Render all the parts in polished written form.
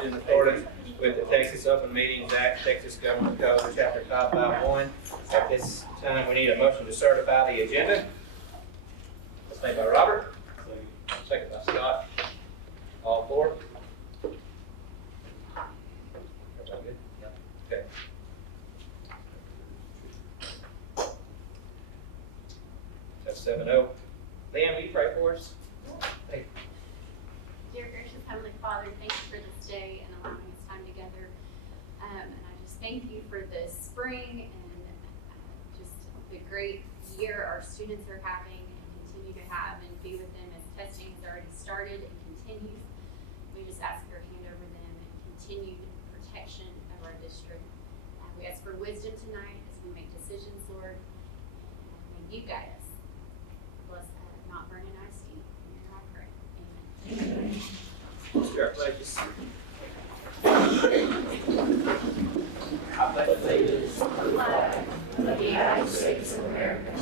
adopted in accordance with the Texas Open Meetings Act, Texas Government Code, Chapter 551. At this time, we need a motion to certify the agenda. That's made by Robert. Second by Scott. All four? Everybody good? Yep. Okay. That's 7-0. Liam, will you pray for us? Hey. Dear gracious Heavenly Father, thank you for this day and allowing this time together. And I just thank you for this spring and just the great year our students are having and continue to have, and be with them as testing has already started and continues. We just ask your hand over them and continued protection of our district. We ask for wisdom tonight as we make decisions, Lord. And may you guide us. Bless Mount Vernon ISD. In your name I pray. Amen. Let's do our pledges. I pledge allegiance to the flag of the United States of America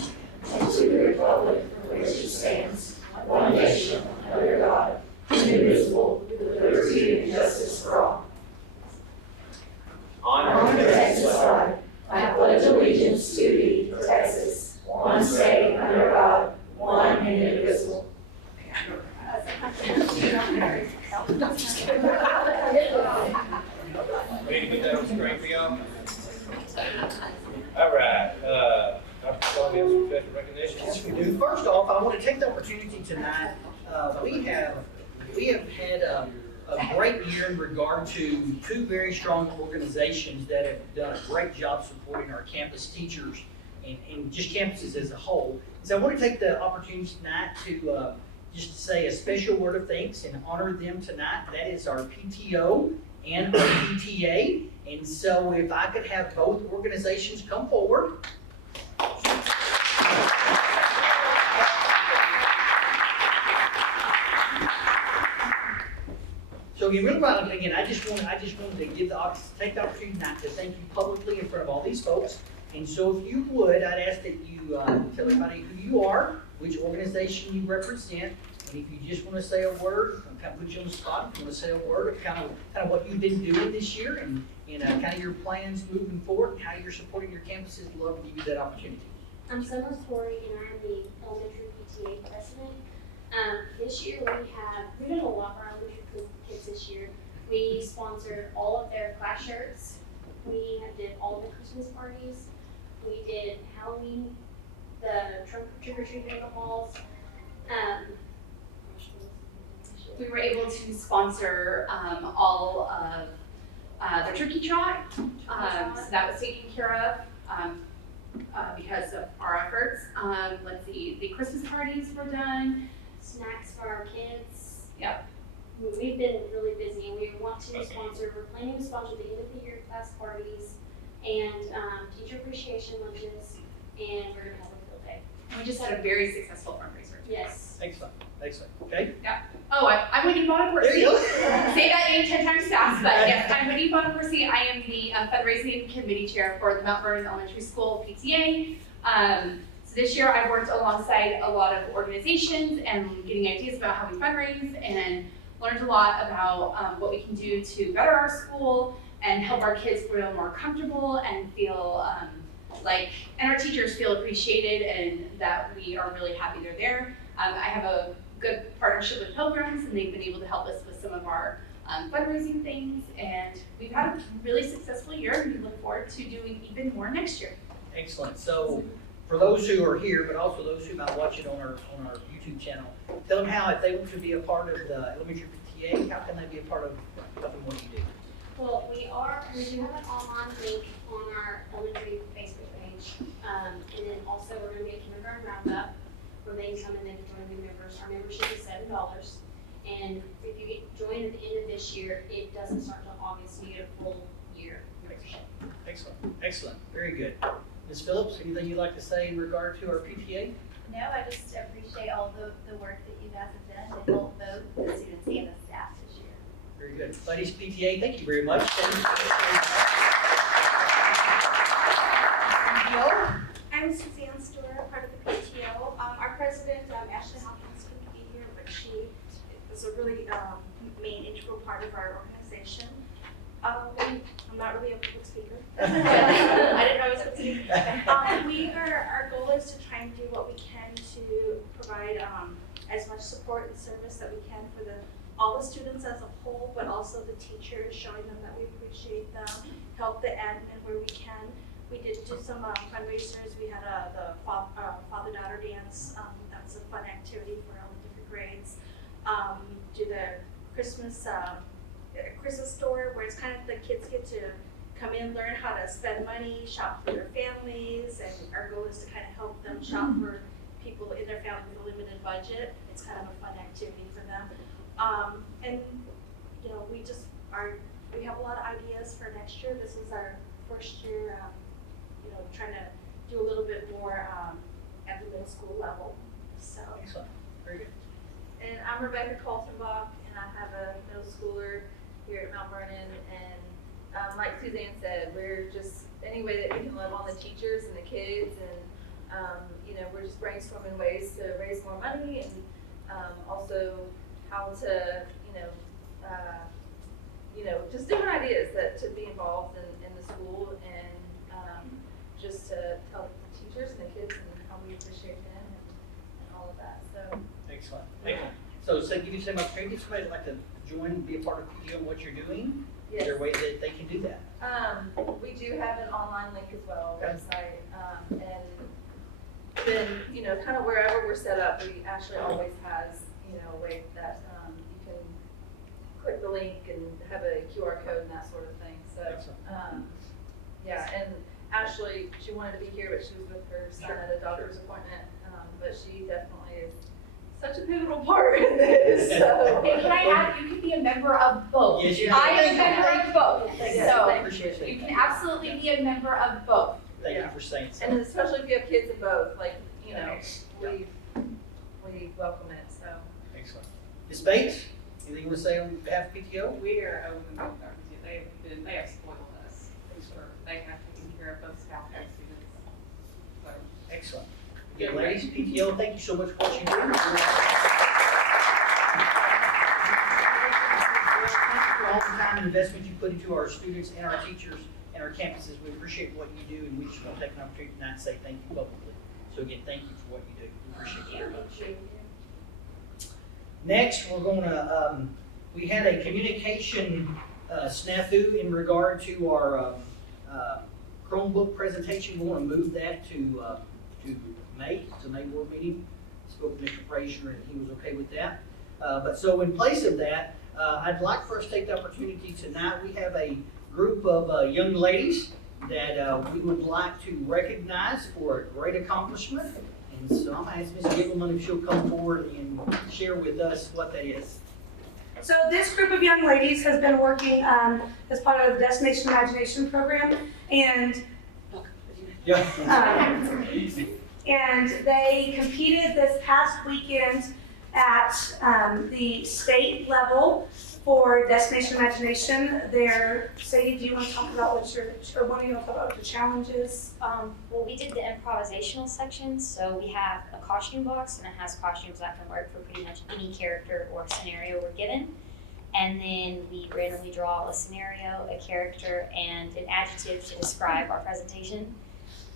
and to the republic for which it stands, one nation, under God, indivisible, with liberty and justice for all. On the Texas side, I pledge allegiance to thee, Texas, one state, under God, one and indivisible. We need to get that on screen for y'all. All right. Dr. Paul, we have some special recognitions. Yes, we do. First off, I want to take the opportunity tonight. We have had a great year in regard to two very strong organizations that have done a great job supporting our campus teachers and just campuses as a whole. So I want to take the opportunity tonight to just say a special word of thanks and honor them tonight. That is our PTO and our PTA. And so if I could have both organizations come forward. So you really want, again, I just wanted to take the opportunity tonight to thank you publicly in front of all these folks. And so if you would, I'd ask that you tell everybody who you are, which organization you represent, and if you just want to say a word, I'll kind of put you on the spot. If you want to say a word of kind of what you've been doing this year and kind of your plans moving forward and how you're supporting your campuses, I'd love to give you that opportunity. I'm Summer Story and I'm the elementary PTA president. This year we've done a lot for our elementary kids this year. We sponsored all of their class shirts. We did all of the Christmas parties. We did Halloween, the trick-or-treating in the halls. We were able to sponsor all of the turkey trot, so that was taken care of because of our efforts. Let's see, the Christmas parties were done. Snacks for our kids. Yep. We've been really busy, and we're planning to sponsor the end of the year class parties and teacher appreciation lunches, and we're gonna have a field day. We just had a very successful fundraiser. Yes. Excellent. Okay. Yeah. Oh, I'm Whitney Bonaparte. There you go. Say that 10 times fast, but yes, I'm Whitney Bonaparte. I am the fundraising committee chair for the Mount Vernon Elementary School PTA. So this year I've worked alongside a lot of organizations and getting ideas about how we fundraise, and learned a lot about what we can do to better our school and help our kids feel more comfortable and feel and our teachers feel appreciated and that we are really happy they're there. I have a good partnership with Pilgrims, and they've been able to help us with some of our fundraising things, and we've had a really successful year, and we look forward to doing even more next year. Excellent. So for those who are here, but also those who might watch it on our YouTube channel, tell them how, if they want to be a part of the elementary PTA, how can they be a part of helping what you do? Well, we do have an online link on our elementary Facebook page, and then also we're going to be a kindergarten roundup where they can come and they can join new members. Our membership is $7, and if you get joined at the end of this year, it doesn't start until August, so you get a full year membership. Excellent. Very good. Ms. Phillips, anything you'd like to say in regard to our PTA? No, I just appreciate all the work that you guys have done to help both the students and the staff this year. Very good. Ladies PTA, thank you very much. I'm Suzanne Stewart, part of the PTO. Our president, Ashley Hawkins, couldn't be here, but she is a really main integral part of our organization. organization. I'm not really a public speaker. I didn't know I was a speaker. Our goal is to try and do what we can to provide as much support and service that we can for all the students as a whole, but also the teachers, showing them that we appreciate them, help the admin where we can. We did do some fundraisers. We had the father-daughter dance. That was a fun activity for all the different grades. Do the Christmas store where it's kind of the kids get to come in, learn how to spend money, shop for their families, and our goal is to kind of help them shop for people in their family with a limited budget. It's kind of a fun activity for them. And you know, we have a lot of ideas for next year. This is our first year, you know, trying to do a little bit more at the middle school level. So. Excellent. Very good. And I'm Rebecca Coltonbach, and I have a middle schooler here at Mount Vernon. And like Suzanne said, we're just any way that we can love on the teachers and the kids, and you know, we're just brainstorming ways to raise more money, and also how to just different ideas that to be involved in the school, and just to tell the teachers and the kids and how we appreciate them and all of that. So. Excellent. Excellent. So give you some opportunity. If somebody would like to join and be a part of PTO and what you're doing, Yes. is there a way that they can do that? We do have an online link as well, Okay. website, and then, you know, kind of wherever we're set up, we actually always has, you know, a way that you can click the link and have a QR code and that sort of thing. So, Excellent. yeah, and Ashley, she wanted to be here, but she was with her son at a doctor's appointment, but she definitely is such a pivotal part in this. So. And can I add, you can be a member of both. Yes, you I can. am a member of both, Yes, so Appreciate you it. can absolutely be a member of both. Thank you Yeah. for saying so. And especially if you have kids in both, like, you know, we welcome it, so. Excellent. Ms. Bates, anything you want to say on behalf of PTO? We are open with them. They have spoiled us. They have taken care of both staff and students. So. Excellent. Again, ladies, PTO, thank you so much for what you do. For all the time and investment you put into our students and our teachers and our campuses, we appreciate what you do, and we just want to take an opportunity tonight to say thank you publicly. So again, thank you for what you do. We appreciate it very much. Next, we're going to, we had a communication snafu in regard to our Chromebook presentation. We want to move that to May. It's a May board meeting. Spoke with Mr. Frazier, and he was okay with that. But so in place of that, I'd like for us to take the opportunity tonight. We have a group of young ladies that we would like to recognize for a great accomplishment. And so I'm going to ask Ms. Gibbleman if she'll come forward and share with us what that is. So this group of young ladies has been working as part of the Destination Imagination program, and and they competed this past weekend at the state level for Destination Imagination. Sadie, do you want to talk about what you want to talk about the challenges? Well, we did the improvisational section, so we have a costume box, and it has costumes that can work for pretty much any character or scenario we're given. And then we randomly draw a scenario, a character, and an adjective to describe our presentation.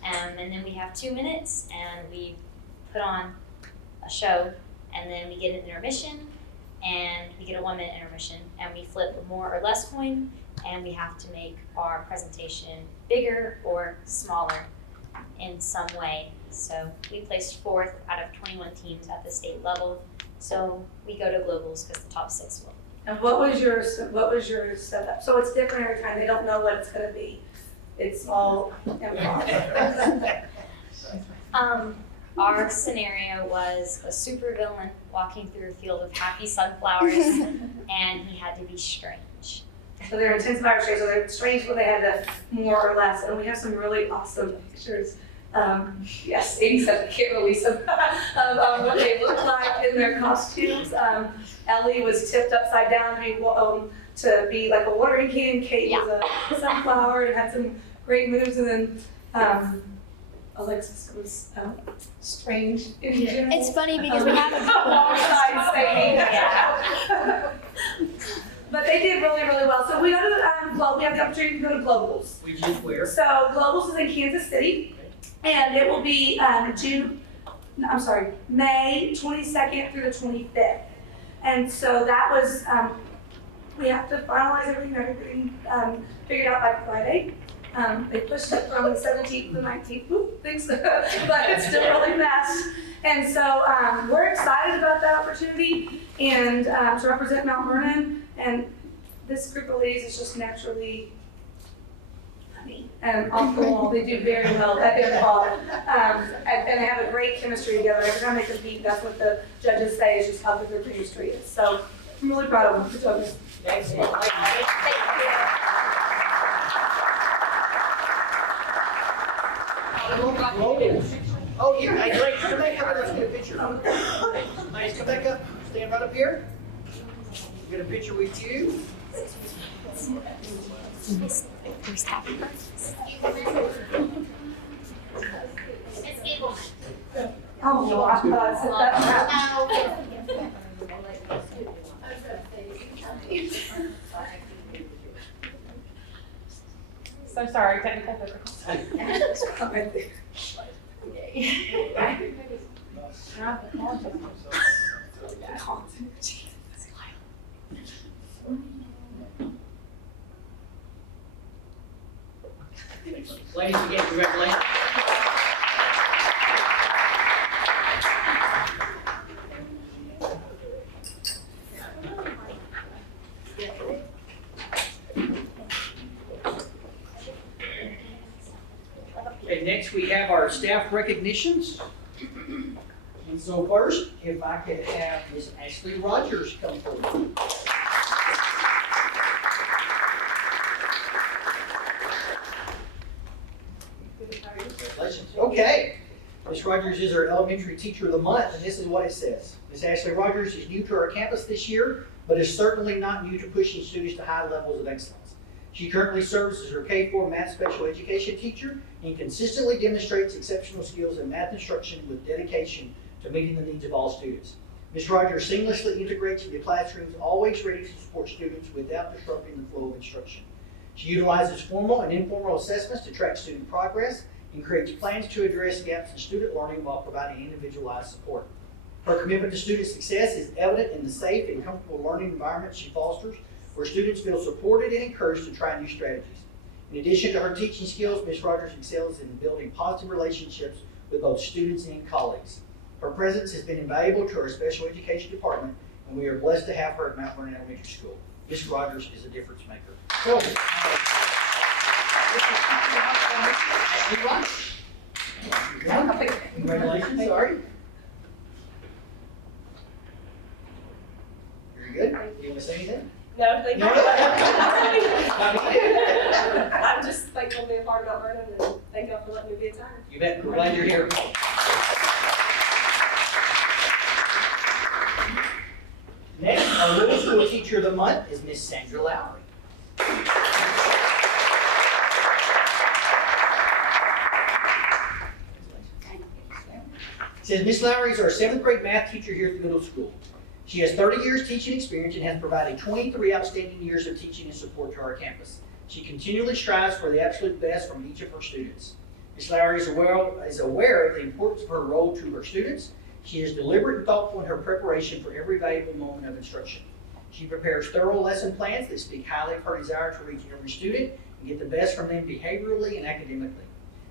And then we have 2 minutes, and we put on a show, and then we get an intermission, and we get a 1 minute intermission, and we flip a more or less coin, and we have to make our presentation bigger or smaller in some way. So we placed 4th out of 21 teams at the state level. So we go to globals because the top 6 will. And what was your setup? So it's different every time. They don't know what it's going to be. It's all improv. Our scenario was a supervillain walking through a field of happy sunflowers, and he had to be strange. So they're intensive Irish days, so they're strange, but they had to more or less. And we have some really awesome pictures. Yes, 87, can't release them. What they looked like in their costumes. Ellie was tipped upside down to be like a watering can. Kate was a sunflower and had some great moves. And then Alexis was strange in general. It's funny because we have a alongside Sadie. But they did really, really well. So we go to, we have the opportunity to go to Globals. We just where? So Globals is in Kansas City, and it will be May 22nd through the 25th. And so that was, we have to finalize everything figured out by Friday. They pushed it from the 17th to the 19th, thanks, but it's still really fast. And so we're excited about that opportunity and to represent Mount Vernon. And this group of ladies is just naturally funny and off the wall. They do very well at improv. And they have a great chemistry together. Every time they compete, that's what the judges say is just how good their chemistry is. So I'm really proud of them. Good job, guys. Excellent. Oh, yeah, hey, Grace, come back up and let's get a picture. Ladies, come back up, stand right up here. Get a picture with you. Miss Gableman. Oh, I thought I said that. So sorry, technical difficulties. Ladies, again, congratulations. Okay, next we have our staff recognitions. And so first, if I could have Miss Ashley Rogers come forward. Congratulations. Okay. Ms. Rogers is our Elementary Teacher of the Month, and this is what it says. Ms. Ashley Rogers is new to our campus this year, but is certainly not new to pushing students to high levels of excellence. She currently serves as our K-4 math special education teacher and consistently demonstrates exceptional skills in math instruction with dedication to meeting the needs of all students. Ms. Rogers seamlessly integrates into classrooms, always ready to support students without disrupting the flow of instruction. She utilizes formal and informal assessments to track student progress and creates plans to address gaps in student learning while providing individualized support. Her commitment to student success is evident in the safe and comfortable learning environment she fosters, where students feel supported and encouraged to try new strategies. In addition to her teaching skills, Ms. Rogers excels in building positive relationships with both students and colleagues. Her presence has been invaluable to our special education department, and we are blessed to have her at Mount Vernon Elementary School. Ms. Rogers is a difference maker. So, congratulations, sorry. Very good. Do you want to say anything? No, thank you. No? I'm just thankful to be a part of Mount Vernon and thank y'all for letting me be a time. You bet. We're glad you're here. Next, our middle school teacher of the month is Miss Sandra Lowry. It says Miss Lowry is our 7th grade math teacher here at the middle school. She has 30 years teaching experience and has provided 23 outstanding years of teaching and support to our campus. She continually strives for the absolute best from each of her students. Ms. Lowry is aware of the importance of her role to her students. She is deliberate and thoughtful in her preparation for every valuable moment of instruction. She prepares thorough lesson plans that speak highly of her desire to reach every student and get the best from them behaviorally and academically.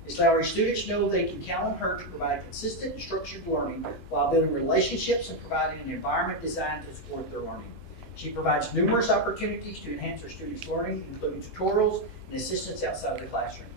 Ms. Lowry's students know they can count on her to provide consistent and structured learning while building relationships and providing an environment designed to support their learning. She provides numerous opportunities to enhance her students' learning, including tutorials and assistance outside of the classroom.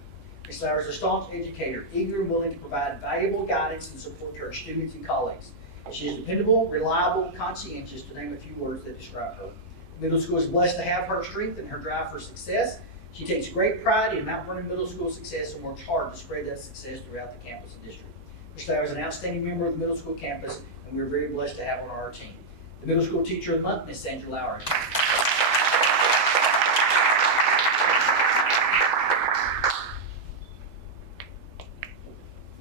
Ms. Lowry is a staunch educator, eager and willing to provide valuable guidance and support to her students and colleagues. She is dependable, reliable, conscientious, to name a few words that describe her. The middle school is blessed to have her strength and her drive for success. She takes great pride in Mount Vernon Middle School success and works hard to spread that success throughout the campus and district. Ms. Lowry is an outstanding member of the middle school campus, and we're very blessed to have her on our team. The middle school teacher of the month, Ms. Sandra Lowry.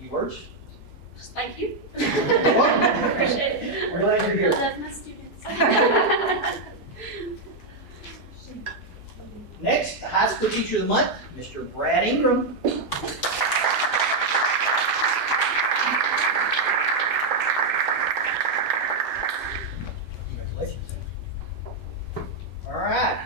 Any words? Just thank you. You're welcome. Appreciate it. We're glad you're I here. love my students. next, the High School Teacher of the Month, Mr. Brad Ingram. Congratulations. All right,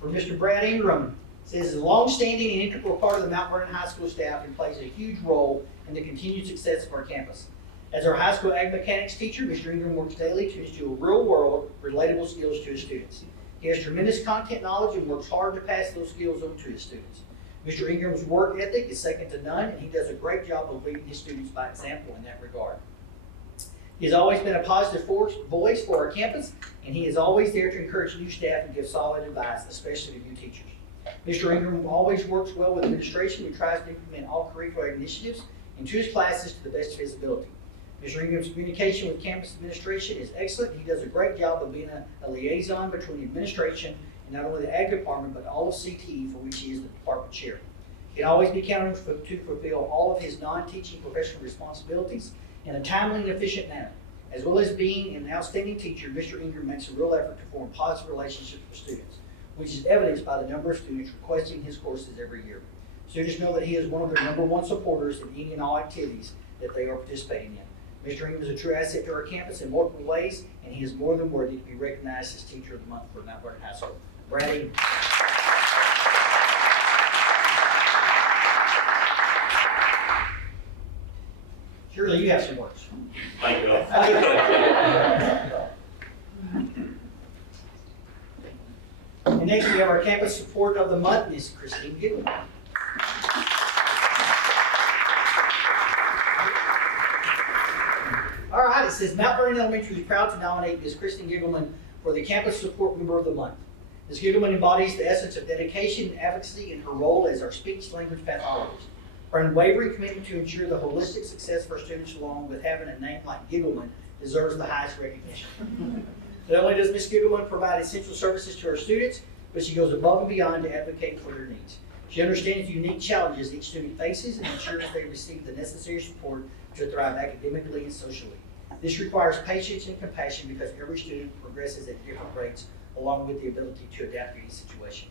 for Mr. Brad Ingram, says is a long-standing and integral part of the Mount Vernon High School staff and plays a huge role in the continued success of our campus. As our high school ag mechanics teacher, Mr. Ingram works daily to instill real-world, relatable skills to his students. He has tremendous content knowledge and works hard to pass those skills on to his students. Mr. Ingram's work ethic is second to none, and he does a great job of leading his students by example in that regard. He has always been a positive voice for our campus, and he is always there to encourage new staff and give solid advice, especially to new teachers. Mr. Ingram always works well with administration and tries to implement all curricular initiatives into his classes to the best of his ability. Mr. Ingram's communication with campus administration is excellent. He does a great job of being a liaison between administration and not only the ag department, but all of CTE, for which he is the department chair. He can always be counted to fulfill all of his non-teaching professional responsibilities in a timely and efficient manner. As well as being an outstanding teacher, Mr. Ingram makes a real effort to form positive relationships with students, which is evidenced by the number of students requesting his courses every year. Students know that he is one of their #1 supporters in any and all activities that they are participating in. Mr. Ingram is a true asset to our campus in multiple ways, and he is more than worthy to be recognized as Teacher of the Month for Mount Vernon High School. Brad Ingram. Shirley, you have some words. Thank you. And next we have our campus support of the month, Ms. Christine Gill. All right, it says Mount Vernon Elementary is proud to nominate Ms. Kristen Giggleman for the Campus Support Member of the Month. Ms. Giggleman embodies the essence of dedication and advocacy in her role as our speech-language pathologist. Her unwavering commitment to ensure the holistic success of our students, along with having a name like Giggleman, deserves the highest recognition. Not only does Ms. Giggleman provide essential services to our students, but she goes above and beyond to advocate for their needs. She understands the unique challenges each student faces and ensures they receive the necessary support to thrive academically and socially. This requires patience and compassion because every student progresses at different rates, along with the ability to adapt to each situation.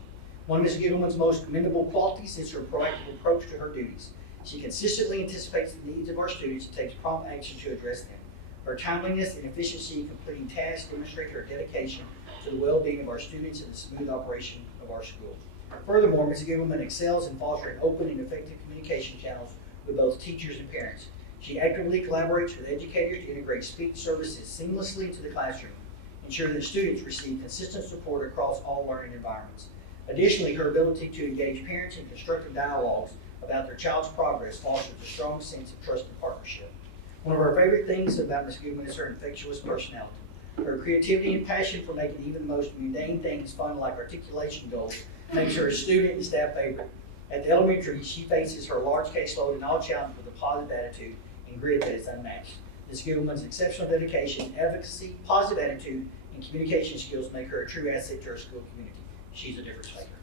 One of Ms. Giggleman's most commendable qualities is her proactive approach to her duties. She consistently anticipates the needs of our students and takes prompt action to address them. Her timeliness and efficiency in completing tasks demonstrate her dedication to the well-being of our students and the smooth operation of our school. Furthermore, Ms. Giggleman excels in fostering open and effective communication channels with both teachers and parents. She actively collaborates with educators to integrate speech services seamlessly into the classroom, ensuring that students receive consistent support across all learning environments. Additionally, her ability to engage parents in constructive dialogues about their child's progress fosters a strong sense of trust and partnership. One of our favorite things about Ms. Giggleman is her infectious personality. Her creativity and passion for making even the most mundane things fun, like articulation goals, makes her a student and staff favorite. At the elementary, she faces her large caseload and all challenges with a positive attitude and grit that is unmatched. Ms. Giggleman's exceptional dedication, advocacy, positive attitude, and communication skills make her a true asset to our school community. She's a difference maker.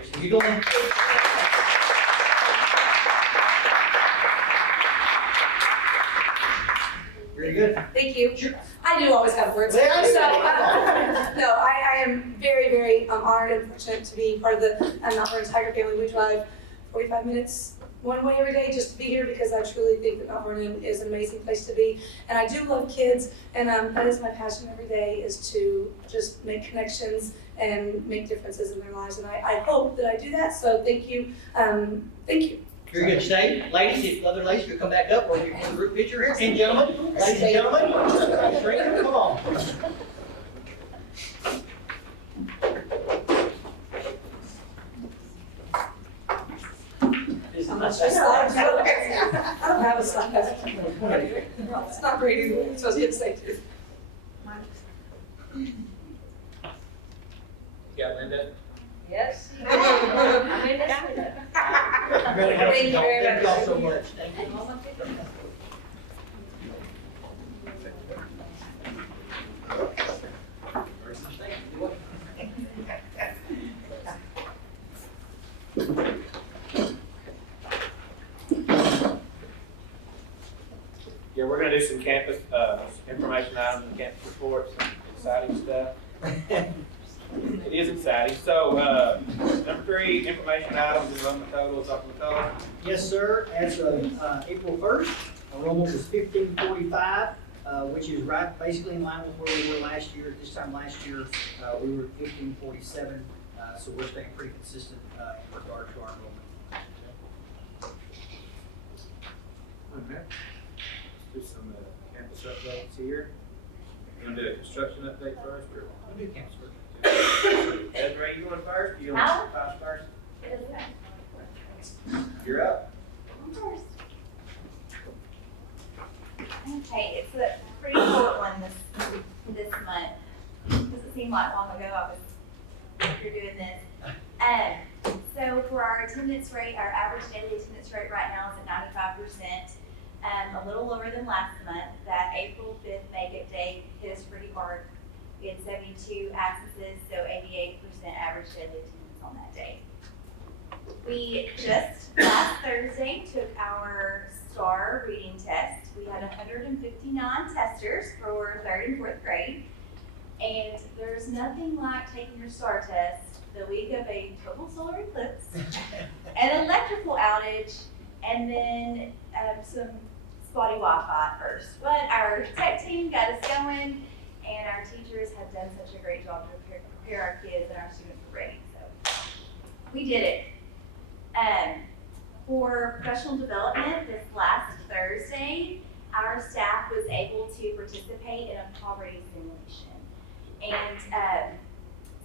Ms. Giggleman. Very good. Thank you. Sure. I do always have words. Yeah, So, no, I am very, very honored and fortunate to be part of the Mount Vernon Tiger family. We drive 45 minutes one way every day just to be here because I truly think that Mount Vernon is an amazing place to be. And I do love kids, and that is my passion every day, is to just make connections and make differences in their lives. And I hope that I do that, so thank you. Thank you. Very good. Stay. Ladies, if other ladies could come back up, or you can group picture here. And gentlemen, ladies and gentlemen, come on. I'm not sure. I don't have a slide. It's not great either. It's supposed to get safe too. You got Linda? Yes. Really helpful. Thank you very Thank much. y'all so much. Thank you. Yeah, we're gonna do some campus, information items and campus reports, some exciting stuff. It is a exciting. So, number 3, information items, enrollment total, Dr. McCullough. Yes, sir. As of April 1st, enrollment was 1545, which is right, basically in line with where we were last year. This time last year, we were at 1547, so we're staying pretty consistent in regard to our enrollment. Okay. Let's do some campus updates here. You want to do a construction update first, or? We'll do campus first. Desiree, you going first, or you How? want to pass first? It doesn't matter. You're up. I'm first. Okay, it's a pretty short one this month. Doesn't seem like long ago I was here doing this. So for our attendance rate, our average daily attendance rate right now is at 95%. A little lower than last month. That April 5th makeup day hit us pretty hard. We had 72 absences, so 88% average daily attendance on that day. We just last Thursday took our STAR reading test. We had 159 testers for 3rd and 4th grade. And there's nothing like taking your STAR test the week of a total solar eclipse, an electrical outage, and then some spotty Wi-Fi at first. But our tech team got us going, and our teachers have done such a great job to prepare our kids and our students for ready. So we did it. For professional development this last Thursday, our staff was able to participate in a poverty simulation. And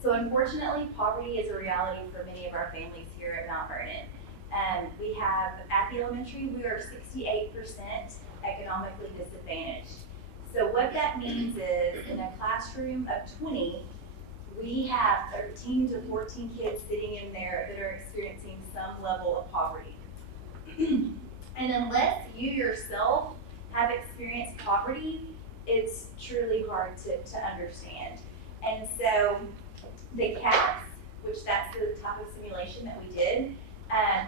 so unfortunately, poverty is a reality for many of our families here at Mount Vernon. We have, at the elementary, we are 68% economically disadvantaged. So what that means is, in a classroom of 20, we have 13 to 14 kids sitting in there that are experiencing some level of poverty. And unless you yourself have experienced poverty, it's truly hard to understand. And so the CAPS, which that's the type of simulation that we did,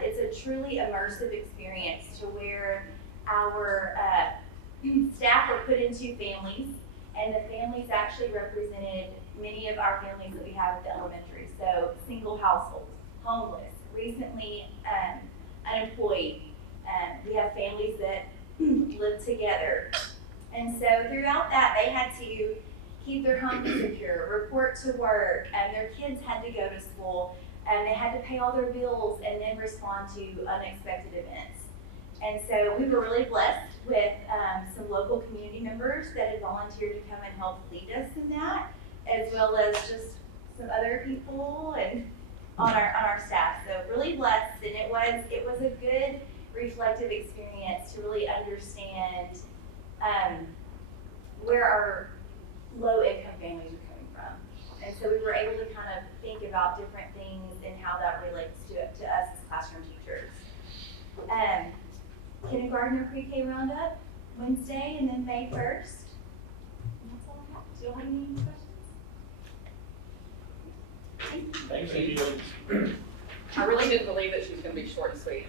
it's a truly immersive experience to where our staff were put into families, and the families actually represented many of our families that we have at the elementary. So single households, homeless, recently unemployed. We have families that live together. And so throughout that, they had to keep their homes secure, report to work, and their kids had to go to school, and they had to pay all their bills and then respond to unexpected events. And so we were really blessed with some local community members that had volunteered to come and help lead us in that, as well as just some other people and on our staff. So really blessed, and it was a good reflective experience to really understand where our low-income families are coming from. And so we were able to kind of think about different things and how that relates to us as classroom teachers. Kindergarten or pre-K roundup, Wednesday, and then May 1st. And that's all I have. Do you have any questions? Thank you. I really didn't believe that she was going to be short and sweet.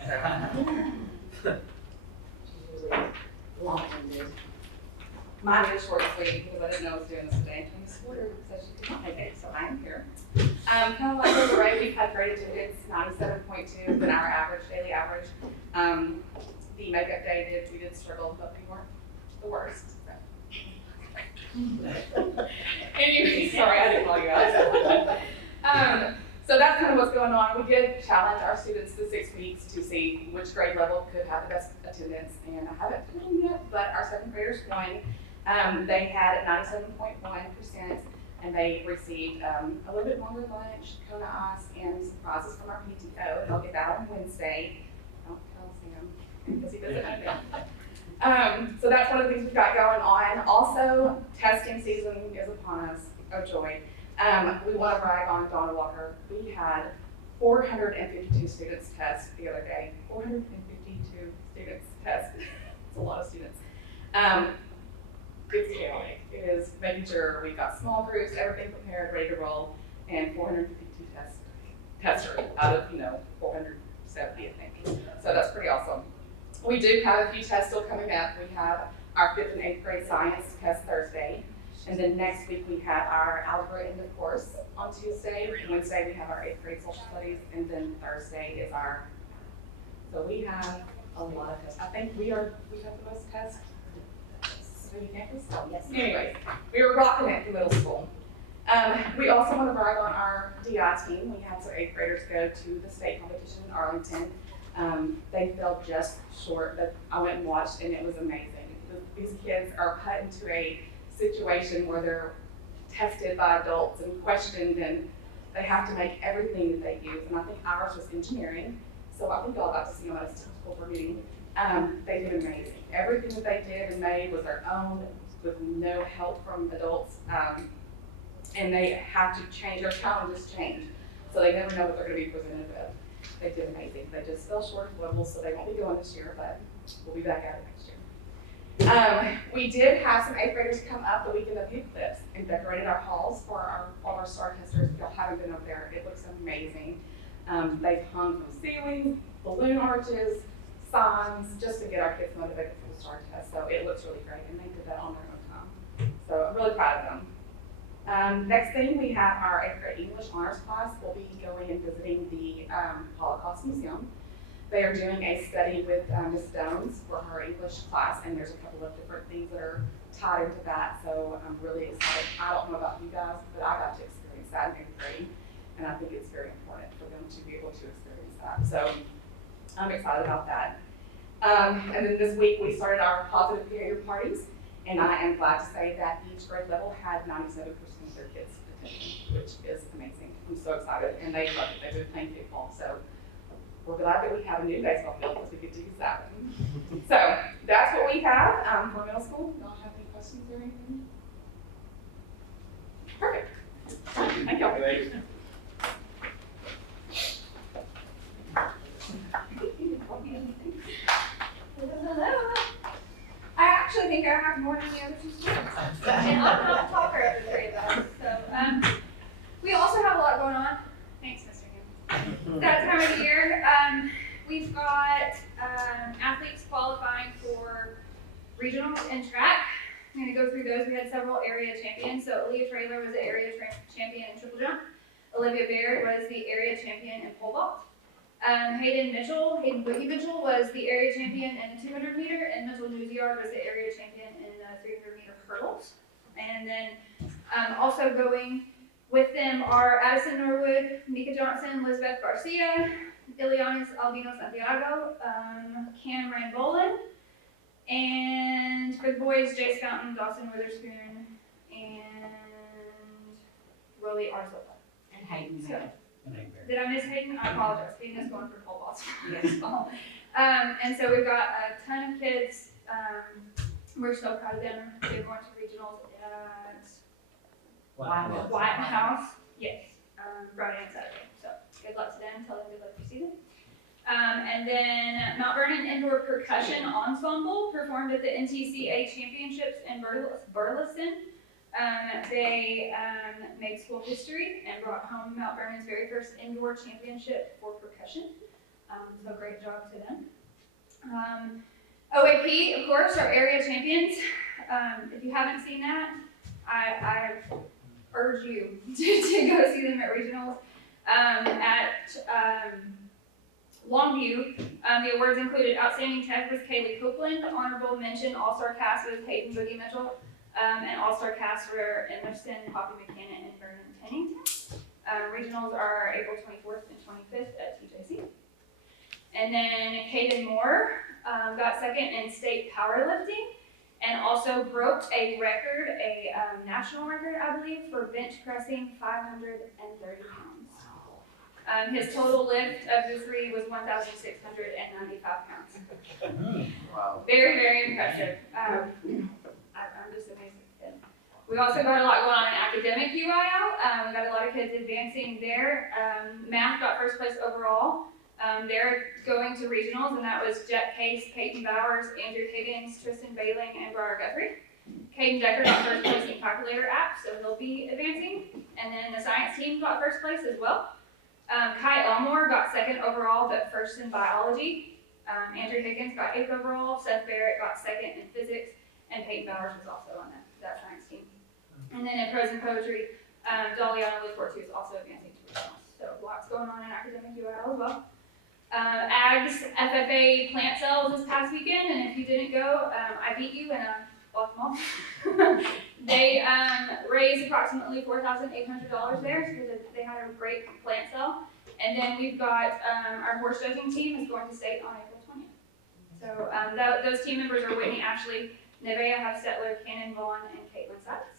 Mine is short and sweet because I didn't know I was doing this today. And Miss Porter said she could not make it, so I am here. Kind of like the right, we've had great attendance, 97.2, been our average, daily average. The makeup day we did struggle, but we weren't the worst. So. Anyway, sorry, I didn't call you out. So that's kind of what's going on. We did challenge our students the 6 weeks to see which grade level could have the best attendance, and I haven't put them yet, but our 2nd graders won. They had 97.1%, and they received a little bit longer lunch, Kona ice, and some prizes from our PTO, and they'll get that on Wednesday. Don't tell Sam, because he doesn't know that. So that's one of the things we've got going on. Also, testing season is upon us, oh joy. We want to brag on Donna Walker. We had 452 students test the other day. 452 students test. It's a lot of students. It's chaotic. It is making sure we've got small groups, everything prepared, ready to roll, and 452 testers out of 470, I think. So that's pretty awesome. We do have a few tests still coming up. We have our 5th and 8th grade science test Thursday. And then next week we have our algebra end of course on Tuesday. Wednesday we have our 8th grade social studies, and then Thursday is our, so we have a lot of tests. I think we have the most tests. City campus? Yes. Anyways, we were rocking it in middle school. We also want to brag on our DI team. We had some 8th graders go to the state competition in Arlington. They fell just short, but I went and watched and it was amazing. These kids are put into a situation where they're tested by adults and questioned, and they have to make everything that they use. And I think ours was engineering, so I think y'all got to see them at a typical board meeting. They did amazing. Everything that they did and made was their own with no help from adults. And they have to change, their challenges change. So they never know what they're gonna be presented with. They did amazing. They just fell short of levels, so they won't be going this year, but we'll be back at it next year. We did have some 8th graders come up the weekend of the eclipse and decorated our halls for all of our star testers. If y'all haven't been up there, it looks amazing. They've hung from ceilings, balloon arches, signs, just to get our kids motivated for the star test. So it looks really great, and they did that on their own time. So I'm really proud of them. Next thing, we have our 8th grade English honors class. We'll be going and visiting the Holocaust Museum. They are doing a study with Ms. Jones for her English class, and there's a couple of different things that are tied into that. So I'm really excited. I don't know about you guys, but I got to experience that in 8th grade, and I think it's very important for them to be able to experience that. So I'm excited about that. And then this week we started our positive behavior parties, and I am glad to say that each grade level had 97% of their kids attending, which is amazing. I'm so excited, and they love it. They've been playing kickball, so we're glad that we have a new baseball field because we get to use that one. So that's what we have for middle school. Y'all have any questions or anything? Perfect. Thank y'all. Hello. I actually think I have more than the other two students. And I'm not a talker of the three of us. So we also have a lot going on. Thanks, Mr. Kim. That time of the year, we've got athletes qualifying for regionals in track. I'm going to go through those. We had several area champions. So Aaliyah Traylor was the area champion in triple jump. Olivia Baird was the area champion in pole vault. Hayden Boogie Mitchell was the area champion in the 200 meter, and Mitchell Newsyard was the area champion in the 300 meter hurdles. And then also going with them are Addison Norwood, Mika Johnson, Elizabeth Garcia, Ilianis Albino Santiago, Cam Rambolin, and for the boys, Jace Fountain, Dawson Witherspoon, and Rolly Arzola. And Hayden. So, did I miss Hayden? I apologize. Hayden is going for pole vault. Yes. And so we've got a ton of kids. We're so proud of them. They're going to regionals at White House. Yes, Friday and Saturday. So good luck to them. Tell them good luck for season. And then Mount Vernon Indoor Percussion Ensemble performed at the NTCA Championships in Burleson. They made school history and brought home Mount Vernon's very first indoor championship for percussion. So great job to them. OAP, of course, are area champions. If you haven't seen that, I urge you to go see them at regionals. At Longview, the awards included Outstanding Tech was Kaylee Copeland, Honorable Mention All-Star Cast was Hayden Boogie Mitchell, and All-Star Cast were Emerson, Poppy McKenna, and Vernon Tennington. Regionals are April 24th and 25th at TJC. And then Kaden Moore got second in state powerlifting and also broke a record, a national record, I believe, for bench pressing 530 pounds. His total lift of the three was 1,695 pounds. Wow. Very, very impressive. I'm just amazed. We also got a lot going on in academic UIL. We got a lot of kids advancing there. Math got first place overall. They're going to regionals, and that was Jet Case, Peyton Bowers, Andrew Higgins, Tristan Bailing, and Briar Guthrie. Caden Decker got first place in calculator app, so he'll be advancing. And then the science team got first place as well. Kai Elmore got second overall, but first in biology. Andrew Higgins got 8th overall. Seth Barrett got second in physics, and Peyton Bowers was also on that science team. And then in prose and poetry, Dolly on Look Forward to is also advancing to regionals. So lots going on in academic UIL as well. Ag's FFA plant sales this past weekend, and if you didn't go, I beat you in a block mall. They raised approximately $4,800 there because they had a great plant sale. And then we've got our horse judging team is going to state on April 20th. So those team members are Whitney, Ashley, Nevaeh Hufstetler, Cannon Vaughn, and Caitlin Sykes.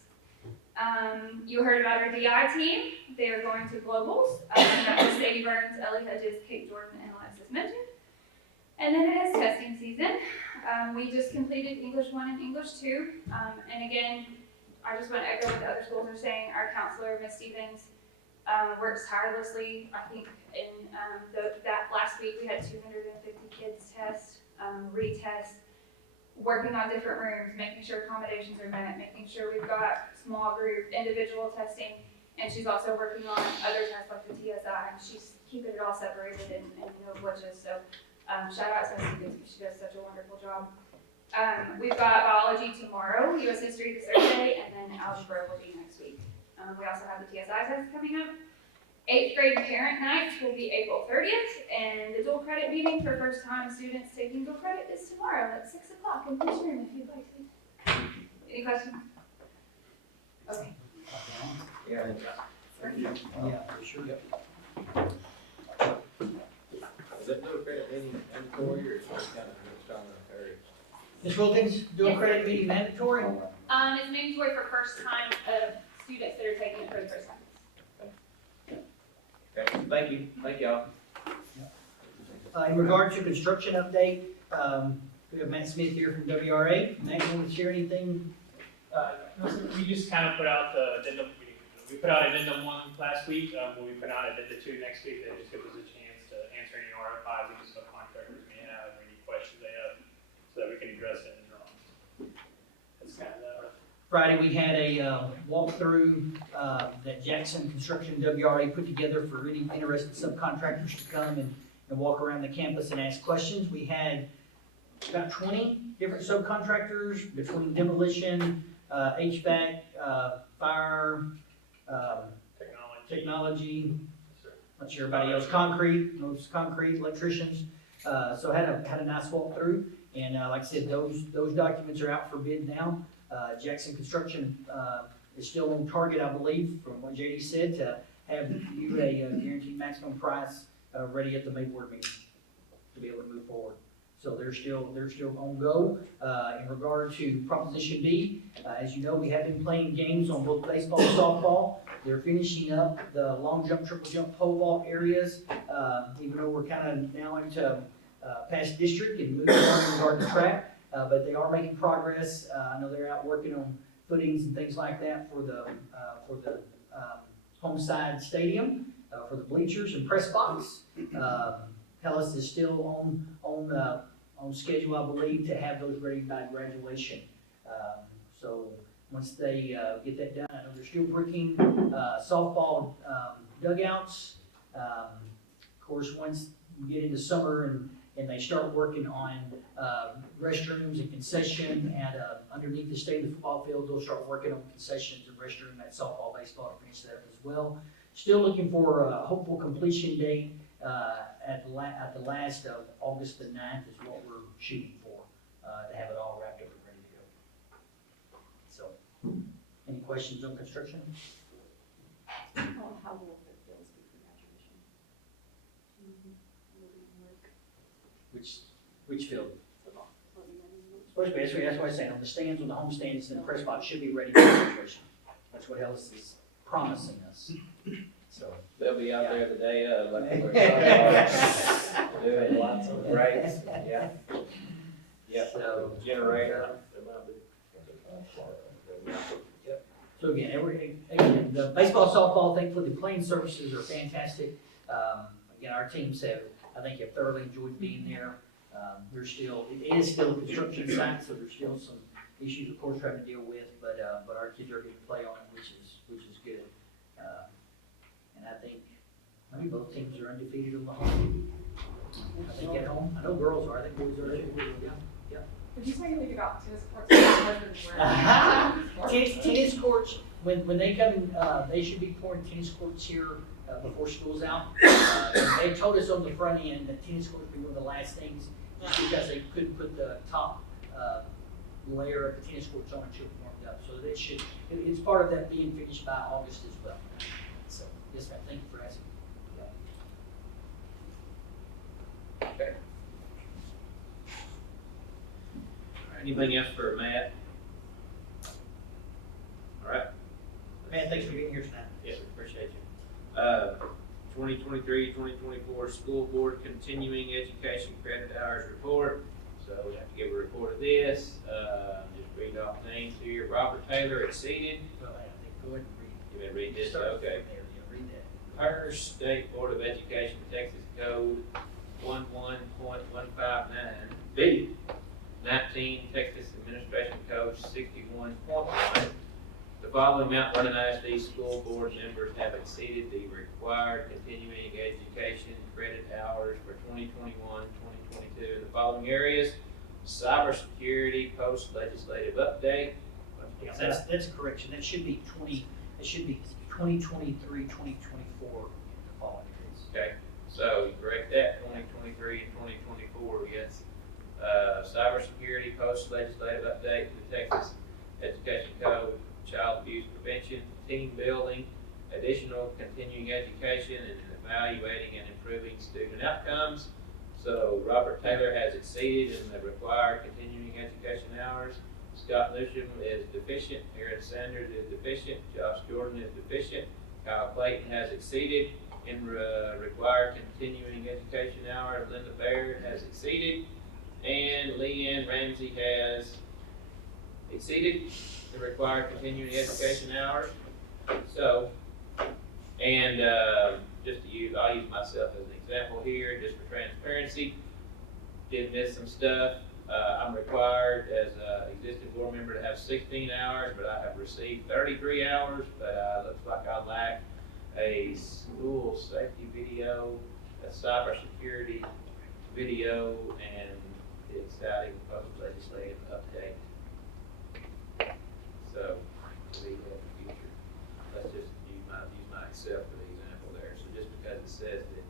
You heard about our DI team. They are going to globals. That was Sadie Burns, Ellie Hedges, Kate Jordan, and Alexis mentioned. And then it is testing season. We just completed English 1 and English 2. And again, I just want to echo what the other schools are saying. Our counselor, Ms. Stevens, works tirelessly. I think in that last week we had 250 kids test, retest, working on different rooms, making sure accommodations are met, making sure we've got small group, individual testing, and she's also working on other tests like the TSI, and she's keeping it all separated and no glitches. So shout out to Ms. Stevens, she does such a wonderful job. We've got biology tomorrow, U.S. history this Thursday, and then algebra will be next week. We also have the TSI test coming up. 8th grade parent night will be April 30th, and the dual credit meeting for first time students taking dual credit is tomorrow at 6 o'clock in this room if you'd like to. Any questions? Okay. Yeah. Yeah, for sure. Is that dual credit meeting mandatory or is it kind of strong encouraged? Ms. Wilkins, dual credit meeting mandatory? It's mandatory for first time students that are taking it for the first time. Okay, thank you. Thank y'all. In regard to construction update, we have Matt Smith here from WRA. Matt, you want to share anything? We just kind of put out the addendum. We put out addendum 1 last week. We'll be putting out addendum 2 next week. That just gives us a chance to answer any RFIs and subcontractors may have or any questions they have, so that we can address it in drawings. That's kind of that. Friday, we had a walkthrough that Jackson Construction WRA put together for any interested subcontractors to come and walk around the campus and ask questions. We had about 20 different subcontractors between demolition, HVAC, fire, technology, not sure everybody else, concrete, most concrete, electricians. So had a nice walkthrough, and like I said, those documents are out for bid now. Jackson Construction is still on target, I believe, from what JD said, to have you a guaranteed maximum price ready at the May board meeting to be able to move forward. So they're still on go. In regard to Proposition B, as you know, we have been playing games on both baseball and softball. They're finishing up the long jump, triple jump, pole vault areas, even though we're kind of now into past district and moving on in regard to track. But they are making progress. I know they're out working on footings and things like that for the home side stadium, for the bleachers and press box. Hellas is still on schedule, I believe, to have those ready by graduation. So once they get that done, I know they're still bricking softball dugouts. Of course, once we get into summer and they start working on restrooms and concession at underneath the stadium football field, they'll start working on concessions and restroom at softball, baseball to finish that up as well. Still looking for a hopeful completion date at the last of August the 9th is what we're shooting for, to have it all wrapped up and ready to go. So, any questions on construction? How will the fields be for graduation? Which field? Supposed to be, that's what I say, on the stands, on the home stands, and the press box should be ready for graduation. That's what Hellas is promising us. So They'll be out there the day of, like we're doing lots of breaks. Yeah. Yeah. So, Generator. So again, again, the baseball, softball, thankfully the playing surfaces are fantastic. Again, our teams have thoroughly enjoyed being there. It is still a construction site, so there's still some issues, of course, trying to deal with, but our kids are getting to play on it, which is good. And I think maybe both teams are undefeated on the home. I think at home, I know girls are, I think boys are too. Yeah. Did you say anything about tennis courts? Tennis courts, when they come in, they should be pouring tennis courts here before school's out. They told us on the front end that tennis courts would be one of the last things, just because they couldn't put the top layer of the tennis courts on until it warmed up. So that should, it's part of that being finished by August as well. So, yes, ma'am, thank you for asking. Okay. All right, anything else for Matt? All right. Man, thanks for being here tonight. Yeah, we appreciate you. 2023-2024 School Board Continuing Education Credit Hours Report. So we have to give a report of this. Just read off names here. Robert Taylor exceeded. Well, I think go ahead and read. You may read this, Start okay. from there. Yeah, read that. Our State Board of Education, Texas Code 11.159B, 19 Texas Administration Code 61.1. The following Mount Vernon ISD School Board members have exceeded the required continuing education credit hours for 2021-2022 in the following areas: cybersecurity, post-legislative update. Yeah, that's a correction. That should be 2023, 2024 following years. Okay, so you correct that, 2023 and 2024, yes. Cybersecurity, post-legislative update to the Texas Education Code, child abuse prevention, team building, additional continuing education, and evaluating and improving student outcomes. So Robert Taylor has exceeded in the required continuing education hours. Scott Newsham is deficient. Aaron Sanders is deficient. Josh Jordan is deficient. Kyle Clayton has exceeded in required continuing education hours. Linda Baird has exceeded. And Leanne Ramsey has exceeded the required continuing education hours. So, and just to use, I'll use myself as an example here, just for transparency. Did miss some stuff. I'm required as an existing board member to have 16 hours, but I have received 33 hours, but looks like I lack a school safety video, a cybersecurity video, and the exciting post-legislative update. So, we have the future. Let's just use my Excel for the example there. So just because it says that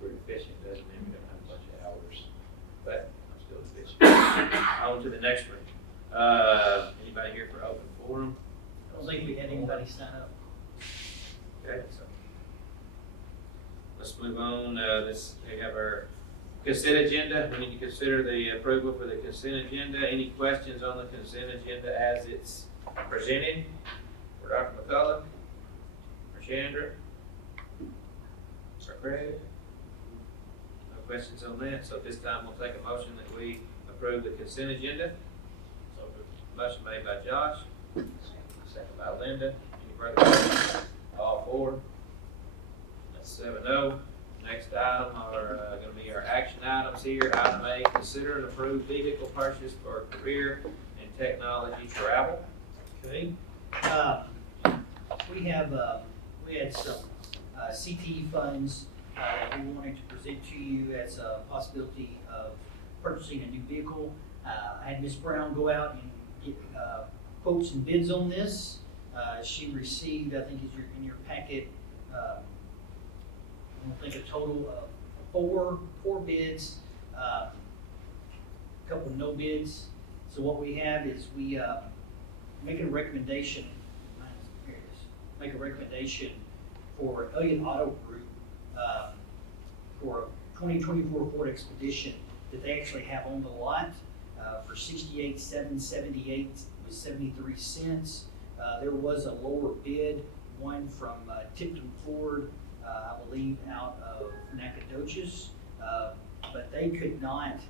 we're deficient doesn't mean we don't have a bunch of hours. But I'm still deficient. On to the next one. Anybody here for open forum? I don't think we had anybody sign up. Okay, so let's move on. We have our consent agenda. We need to consider the approval for the consent agenda. Any questions on the consent agenda as it's presented? For Dr. McCullough, for Chandra, for Craig? No questions on that. So at this time, we'll take a motion that we approve the consent agenda. So motion made by Josh, second by Linda. Any further questions? All four. That's 7-0. Next item are going to be our action items here. Item A, consider and approve vehicle purchase for career and technology travel. Okay. We had some CTE funds that we wanted to present to you as a possibility of purchasing a new vehicle. I had Ms. Brown go out and get quotes and bids on this. She received, I think in your packet, I think a total of four bids, a couple of no bids. So what we have is we making a recommendation. Here it is. Make a recommendation for Elliott Auto Group for a 2024 Ford Expedition that they actually have on the lot for $68,778 with 73 cents. There was a lower bid, one from Tipton Ford, I believe out of Nacogdoches, but they could not.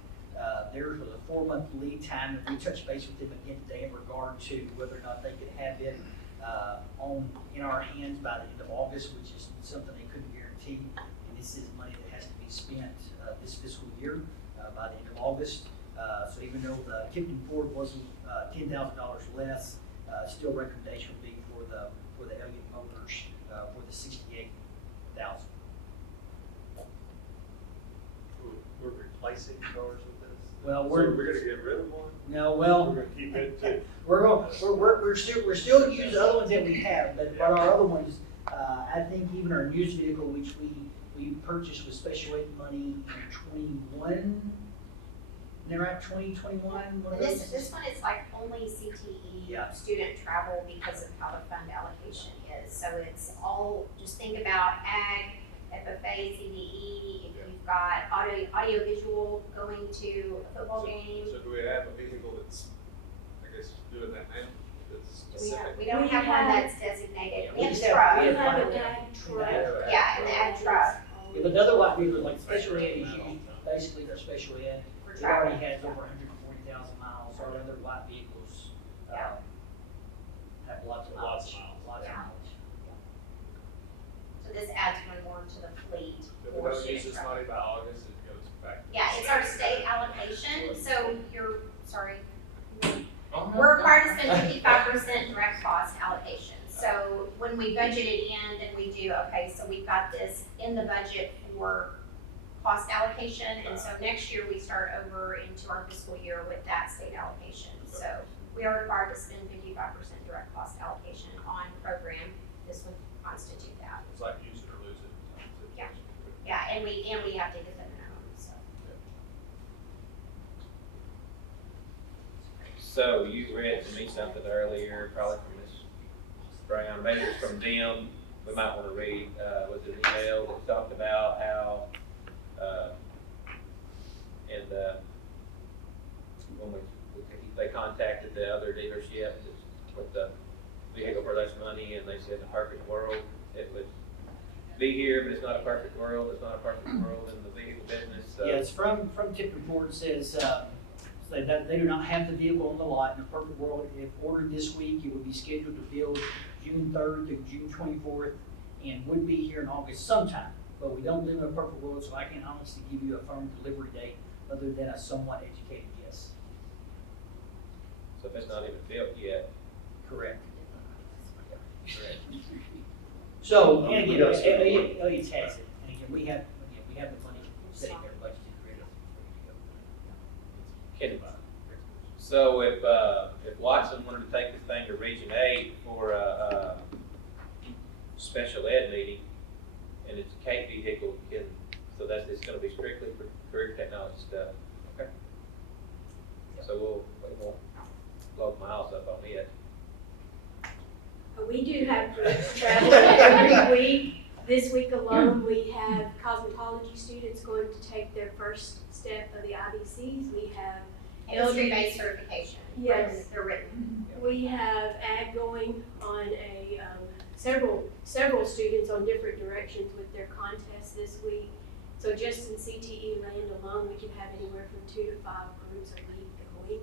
Theirs was a 4-month lead time, and we touched base with them again today in regard to whether or not they could have it in our hands by the end of August, which is something they couldn't guarantee. And this is money that has to be spent this fiscal year by the end of August. So even though the Tipton Ford wasn't $10,000 less, still recommendation would be for the Elliott Motors for the $68,000. We're replacing cars with this? Well, So we're, we're gonna get rid of one? no, well, We're gonna keep it too? we're still using the other ones that we have, but our other ones, I think even our newest vehicle, which we purchased with special ed money in 21, never have 2021, one of And those? this one is like only CTE Yeah. student travel because of how the fund allocation is. So it's all, just think about ag, FFA, CDE, if you've got audio visual going to a football game. So do we have a vehicle that's, I guess, doing that now? That's specific? We don't have one that's designated. We have We a truck. have We have one. an ag truck. Yeah, an ag truck Yeah, but the other white vehicles, like special ed, is used basically for special ed. for It already travel. has over 140,000 miles. Our other white vehicles Yeah. have lots of Lots miles. of Lots of Yeah. miles. So this adds one more to the fleet If we for don't use student this travel. money by August, it goes back. Yeah, it's our state allocation, so sorry. Oh, no, We're no. required to spend 55% direct cost allocation. So when we budget it in, then we do, okay, so we've got this in the budget for cost allocation, and so next year we start over into our fiscal year with that state allocation. So we are required to spend 55% direct cost allocation on program. This would constitute that. It's like use it or lose it. Yeah. Yeah, and we have to get them in home, so. So you read to me something earlier, probably from Ms. Brown, maybe it's from them, we might wanna read, was it an email that talked about how, when they contacted the other dealership with the vehicle for less money, and they said the perfect world, it would be here, but it's not a perfect world, it's not a perfect world in the vehicle business, so. Yeah, it's from Tippin Ford. It says, that they do not have the vehicle on the lot. In a perfect world, if ordered this week, it would be scheduled to build June 3rd through June 24th and would be here in August sometime. But we don't live in a perfect world, so I can't honestly give you a firm delivery date other than a somewhat educated guess. So if it's not even built yet. Correct. Correct. So, and again, Elliot's has it. And again, we have the money sitting there budgeted, ready to go. So if Watson wanted to take this thing to Region 8 for a special ed meeting, and it's a K vehicle, so it's gonna be strictly for career technology stuff, okay? So we won't blow miles up on it. We do have groups traveling every week. This week alone, we have cosmetology students going to take their first step of the IBCs. We have Industry-based certification. Yes. They're written. We have ag going on a, several students on different directions with their contests this week. So just in CTE land alone, we can have anywhere from 2 to 5 groups a week going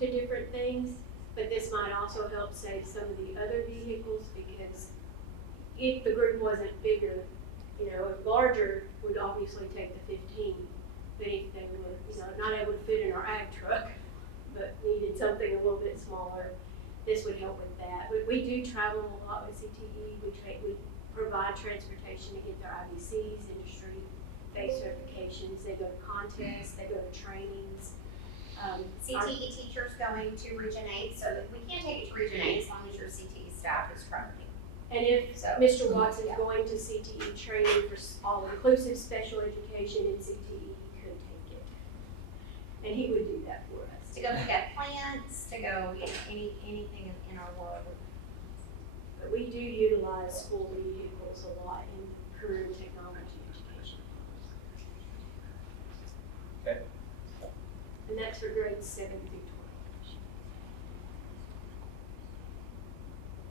to different things. But this might also help save some of the other vehicles, because if the group wasn't bigger, if larger would obviously take the 15. But if they were, not able to fit in our ag truck, but needed something a little bit smaller, this would help with that. We do travel a lot with CTE. We provide transportation to get their IBCs, industry-based certifications. They go to contests, they go to trainings. CTE teachers going to Region 8, so that we can take it to Region 8 as long as your CTE staff is traveling. And if So, Mr. Watson's going to CTE training for all-inclusive special education in CTE, he could take it. And he would do that for us. To go look at plants, to go, anything in our world. But we do utilize school vehicles a lot in career and technology education. Okay. And that's for grades 7 through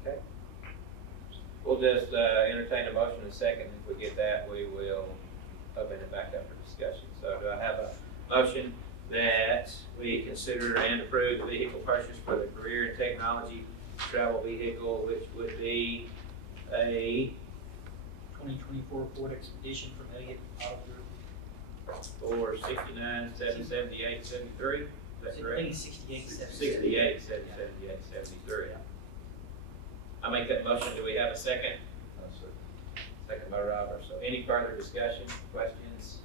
12. Okay. We'll just entertain a motion in a second. If we get that, we will open it back up for discussion. So do I have a motion that we consider and approve the vehicle purchase for the career and technology travel vehicle, which would be a 2024 Ford Expedition from Elliott Auto Group. for $69,778.73. Is that I correct? think it's 68, 68,778.73. I make that motion. Do we have a second? Second by Robert. So any further discussion, questions?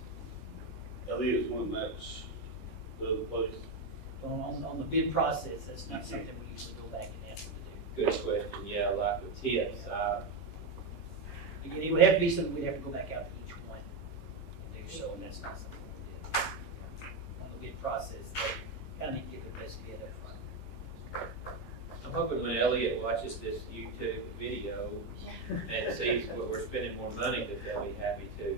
Elliott is one that's On the bid process, that's not something we usually go back and ask them to Good question, yeah, like with tips, do. Again, it would have to be something we'd have to go back out to each one and do so, and that's not something we did. On the bid process, they kind of need to get the best bid up front. I'm hoping when Elliot watches this YouTube video and sees what we're spending more money, that they'll be happy to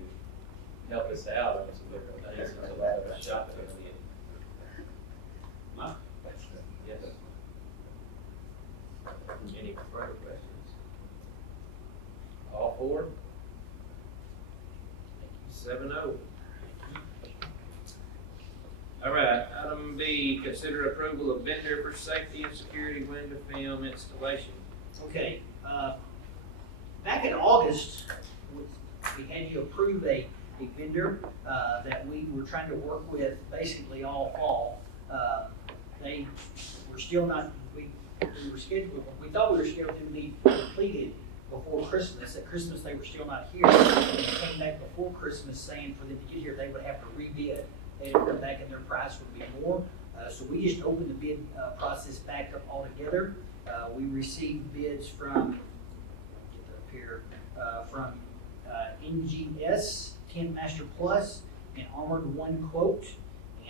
help us out on some different things, since a lot of us shop at Elliot. Yes. Any further questions? All four? 7-0. All right, item B, consider approval of vendor for safety and security window film installation. Okay, back in August, we had you approve a vendor that we were trying to work with basically all fall. They were still not, we were scheduled, we thought we were scheduled to be completed before Christmas. At Christmas, they were still not here. They came back before Christmas saying for them to get here, they would have to rebid. They'd come back and their price would be more. So we just opened the bid process back up altogether. We received bids from, get that up here, from NGS, Tent Master Plus, and Armored One Quote.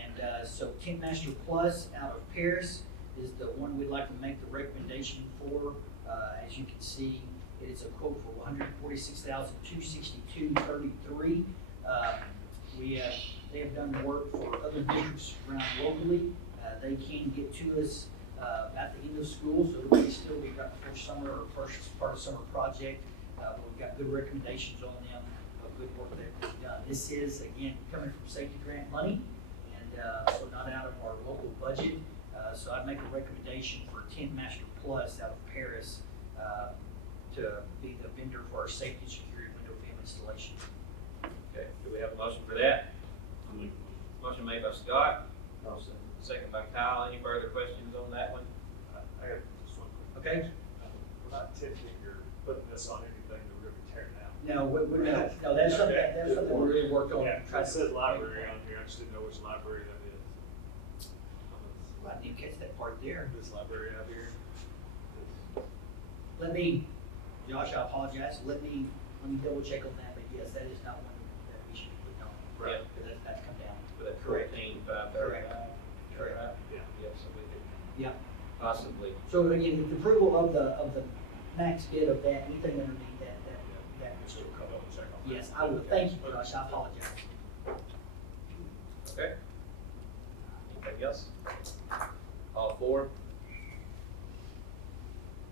And so Tent Master Plus out of Paris is the one we'd like to make the recommendation for. As you can see, it is a quote for $146,262.33. They have done work for other districts around locally. They can get to us at the end of school, so it'll be still be right before summer or first part of summer project. But we've got good recommendations on them, good work they've done. This is, again, coming from safety grant money, and so not out of our local budget. So I'd make a recommendation for Tent Master Plus out of Paris to be the vendor for our safety and security window film installation. Okay, do we have a motion for that? Motion made by Scott, second by Kyle. Any further questions on that one? I have just one quick. Okay? We're not intending you're putting this on anything that we're gonna be tearing down. No, no, that's something, we really worked on. Yeah, Tried it to- said library on here, I just didn't know which library that is. I didn't catch that part there. This library out here. Let me, Josh, I apologize, let me double check on that, but yes, that is not one that we should put on. Right. Because that's come down. For that Correct. 14,535? Correct. Yeah. Yes, so we could Yeah. possibly. So again, with the approval of the max bid of that, anything underneath that would still cover. Double check on that. Yes, I will, thank you, Josh, I apologize. Okay. Anything else? All four?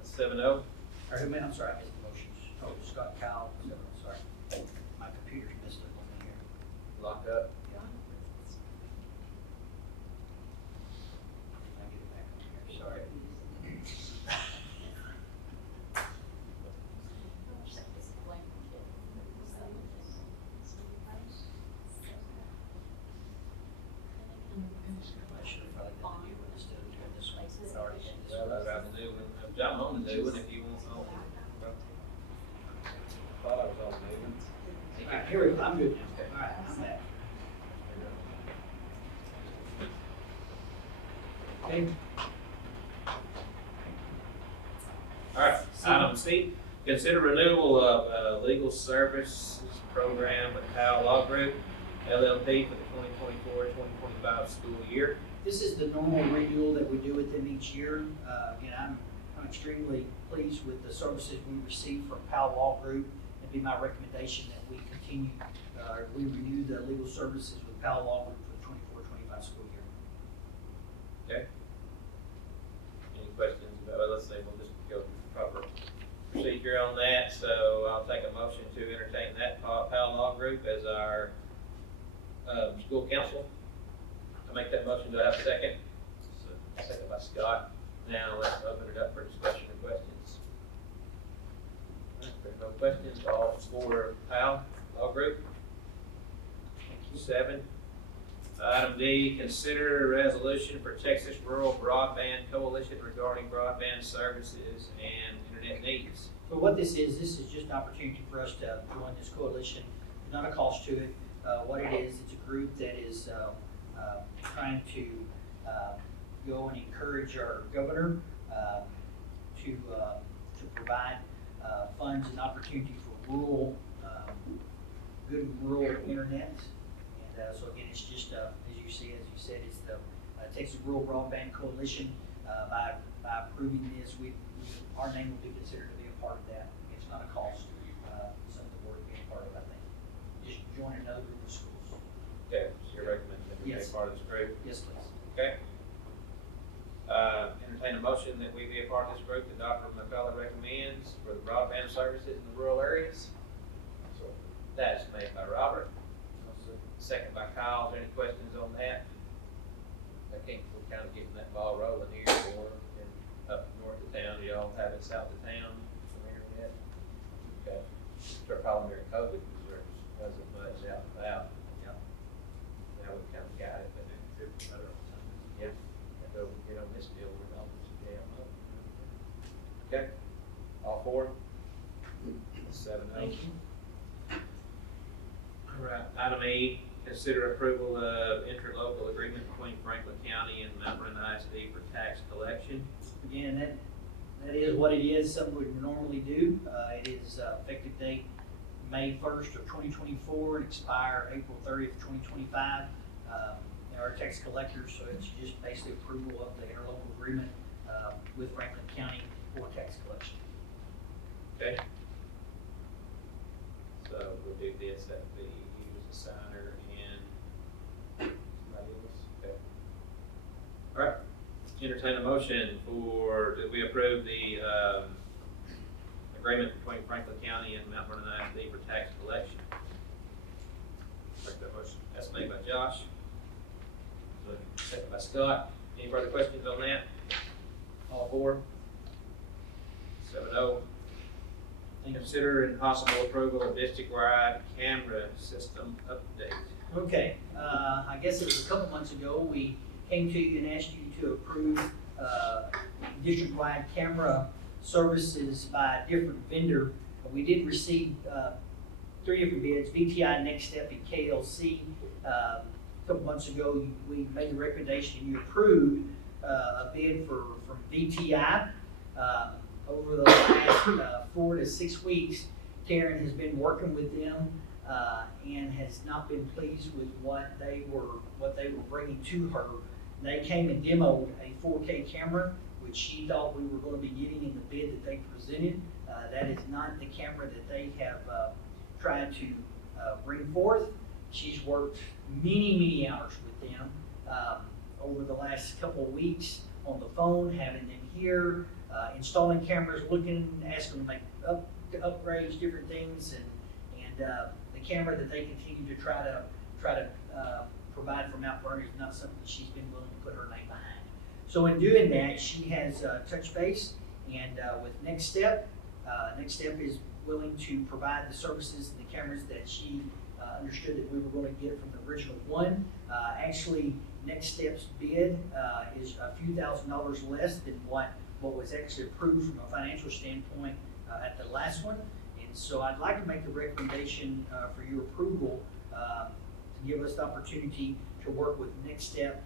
7-0. Or who made, I'm sorry, I missed the motions. Oh, Scott, Kyle, sorry. My computer's messed up on me here. Lock up. I get it back on here, sorry. I should have probably done the new one instead of doing this one. It's already in this Well, one. I'd rather do one. I'm on the new one if you want on. Thought I was on the new one. All right, here we go, I'm good now. All right, I'm back. Okay, All right, item C, consider renewal of legal services program with Powell Law Group, LLP for the 2024-2025 school year. this is the normal renewal that we do with them each year. Again, I'm extremely pleased with the services we receive from Powell Law Group. It'd be my recommendation that we continue, we renew the legal services with Powell Law Group for the 24-25 school year. Okay. Any questions about, well, let's say we'll just go through the proper procedure on that. So I'll take a motion to entertain that Powell Law Group as our school counsel. I make that motion. Do I have a second? Second by Scott. Now let's open it up for discussion and questions. All right, if there's no questions, all for Powell Law Group. 7. Item D, consider a resolution for Texas Rural Broadband Coalition regarding broadband services and internet needs. So what this is just an opportunity for us to join this coalition. Not a cost to it. What it is, it's a group that is trying to go and encourage our governor to provide funds and opportunity for rural, good rural internet. And so again, it's just, as you said, it's the Texas Rural Broadband Coalition. By approving this, our name will be considered to be a part of that. It's not a cost, something worth being a part of, I think. Just join another group of schools. Okay, so you're recommending that we be Yes. a part of this group? Yes, please. Okay. Entertain a motion that we be a part of this group that Dr. McCullough recommends for the broadband services in the rural areas. So that's made by Robert, second by Kyle. Is there any questions on that? I think we're kind of getting that ball rolling here for and up north of town. Do y'all have it south of town from here yet? Okay. Start calling during COVID because there wasn't much out and about. Yeah. Now we've kind of got it, but yeah. So we get on this deal, we're not damn up. Okay, all four? 7-0. Thank you. All right, item E, consider approval of interlocal agreement between Franklin County and Mount Vernon ISD for tax collection. Again, that is what it is, something we would normally do. It is effective date May 1st of 2024 and expire April 30th, 2025. Our tax collectors, so it's just basically approval of the interlocal agreement with Franklin County for tax collection. Okay. So we'll do this, that the, he was a signer and somebody else, okay. All right, entertain a motion for, did we approve the, agreement between Franklin County and Mount Vernon ISD for tax collection? Make that motion. That's made by Josh. Second by Scott. Any further questions on that? All four? 7-0. Consider and possible approval of district-wide camera system update. Okay, I guess it was a couple months ago, we came to you and asked you to approve district-wide camera services by a different vendor. We did receive 3 different bids, VTI, Next Step, and KLC. A couple months ago, we made the recommendation, you approved a bid from VTI. Over the last 4 to 6 weeks, Karen has been working with them and has not been pleased with what they were bringing to her. They came and demoed a 4K camera, which she thought we were going to be getting in the bid that they presented. That is not the camera that they have tried to bring forth. She's worked many hours with them over the last couple of weeks on the phone, having them here, installing cameras, looking, asking them to make upgrades, different things, and the camera that they continue to try to provide for Mount Vernon is not something that she's been willing to put her name behind. So in doing that, she has touched base, and with Next Step, Next Step is willing to provide the services and the cameras that she understood that we were going to get from the original one. Actually, Next Step's bid is a few $1,000s less than what was actually approved from a financial standpoint at the last one. And so I'd like to make the recommendation for your approval to give us the opportunity to work with Next Step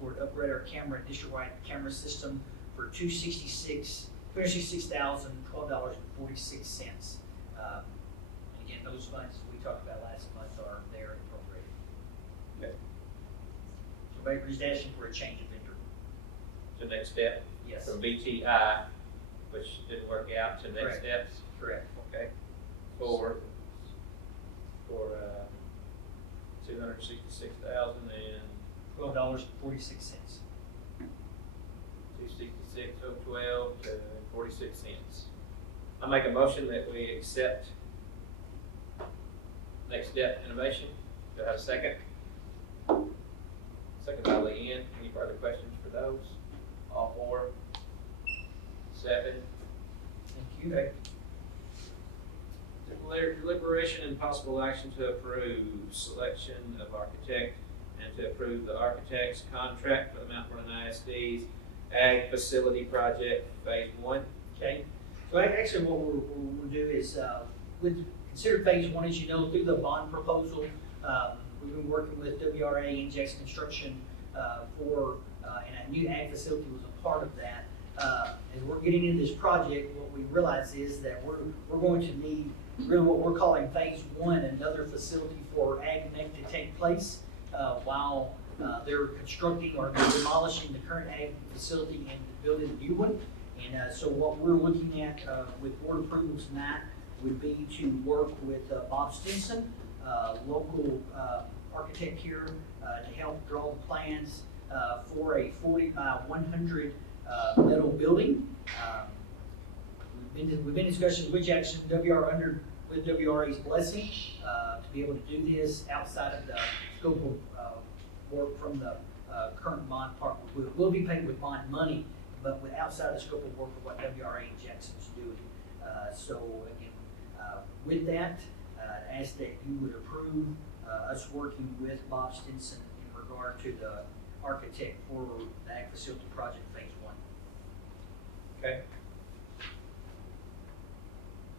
for to upgrade our district-wide camera system for $266,012.46. Again, those funds we talked about last month are there and appropriated. Okay. So Baker's asking for a change of vendor. To Next Step? Yes. From VTI, which didn't work out, to Next Correct. Steps? Correct. Okay. For $266,000 and $12.46. $266,012.46. I make a motion that we accept Next Step Innovation. Do I have a second? Second by Leanne. Any further questions for those? All four? 7. Thank you. Okay. Deliberation and possible action to approve selection of architect and to approve the architect's contract for the Mount Vernon ISD's Ag Facility Project Phase 1. Okay. So actually what we'll do is, with consider phase 1, as you know, through the bond proposal, we've been working with WRA and Jackson Construction and a new ag facility was a part of that. As we're getting into this project, what we realize is that we're going to need really what we're calling phase one, another facility for ag mech to take place while they're constructing or demolishing the current ag facility and building a new one. And so what we're looking at with board approval tonight would be to work with Bob Stinson, local architect here, to help draw the plans for a 40 by 100 metal building. We've been discussing with Jackson with WRA's blessing to be able to do this outside of the scope of work from the current bond part. We'll be paid with bond money, but with outside the scope of work of what WRA and Jackson's doing. So again, with that, ask that you would approve us working with Bob Stinson in regard to the architect for the ag facility project phase one. Okay.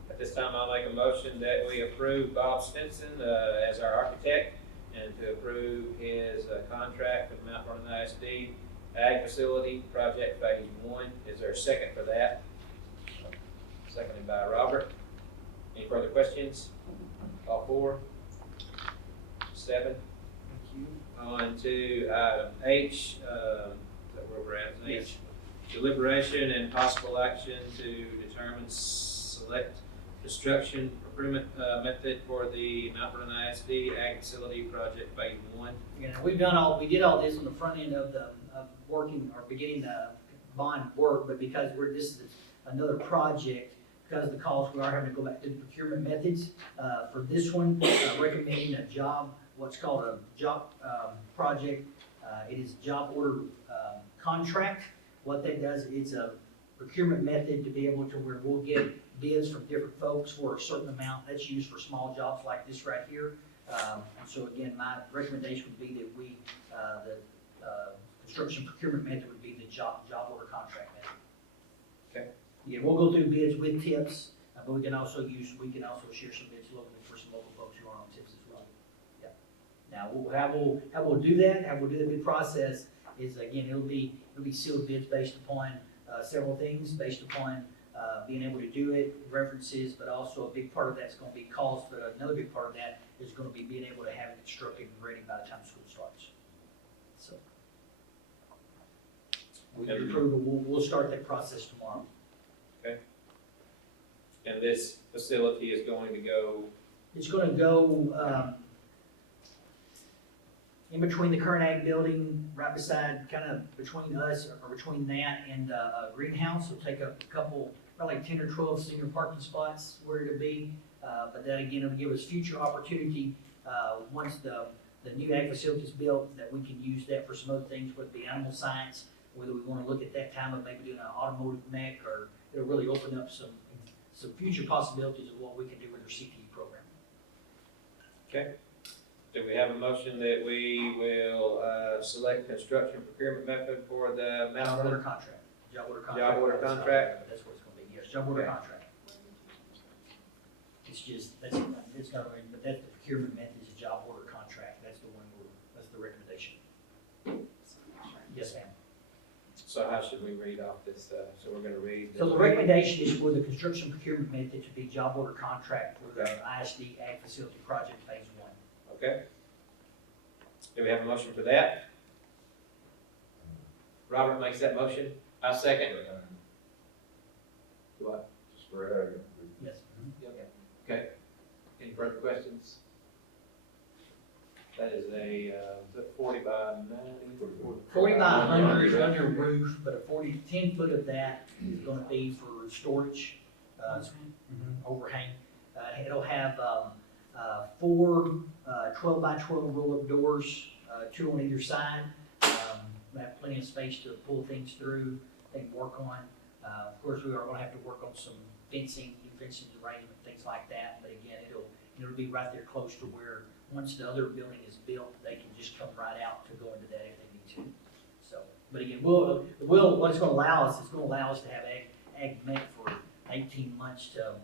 At this time, I'll make a motion that we approve Bob Stinson as our architect and to approve his contract with Mount Vernon ISD Ag Facility Project Phase 1. Is there a second for that? Seconded by Robert. Any further questions? All four? 7. Thank you. On to item H, is that where we're at? Yes. H. Deliberation and possible action to determine select construction procurement method for the Mount Vernon ISD Ag Facility Project Phase 1. You know, we did all this on the front end of working or beginning the bond work, but because this is another project, because of the cost, we are having to go back to the procurement methods. For this one, recommending what's called a job project. It is job order contract. What that does, it's a procurement method to be able to where we'll get bids from different folks for a certain amount. That's used for small jobs like this right here. So again, my recommendation would be that the construction procurement method would be the job order contract method. Okay. Yeah, we'll go through bids with tips, but we can also share some bids locally for some local folks who are on tips as well. Yeah. Now, how we'll do that bid process is, again, it'll be sealed bids based upon several things, based upon being able to do it, references, but also a big part of that's going to be cost, but another big part of that is going to be being able to have it constructed and ready by the time school starts. So, with your approval, we'll start that process tomorrow. Okay. And this facility is going to go? It's going to go in between the current ag building, right beside, kind of between us, or between that and a greenhouse. It'll take up a couple, probably 10 or 12 senior parking spots where it'll be. But then again, it'll give us future opportunity once the new ag facility is built, that we can use that for some other things, whether it be animal science, whether we want to look at that time of maybe doing an automotive mech, or it'll really open up some future possibilities of what we can do with our CTE program. Okay. Do we have a motion that we will select construction procurement method for the Mount Job Vernon? order contract. Job order contract. Job order contract? That's what it's going to be, yes, job order Okay. contract. It's just, it's not really, but that's the procurement method is a job order contract. That's that's the recommendation. Yes, ma'am. So how should we read off this? So we're going to read. So the recommendation is for the construction procurement method to be job order contract for the Okay. ISD Ag Facility Project Phase 1. Okay. Do we have a motion for that? Robert makes that motion. I second. What? Spread. Yes. Okay. Any further questions? That is a 40 by 90? 40 by 100 under roof, but 10 foot of that is going to be for storage, overhang. It'll have 4 12 by 12 roll-up doors, 2 on either side. We have plenty of space to pull things through, they can work on. Of course, we are going to have to work on some fencing, new fencing arrangement, things like that. But again, it'll be right there close to where, once the other building is built, they can just come right out to go into that if they need to. So, but again, what it's going to allow us to have ag mech for 18 months to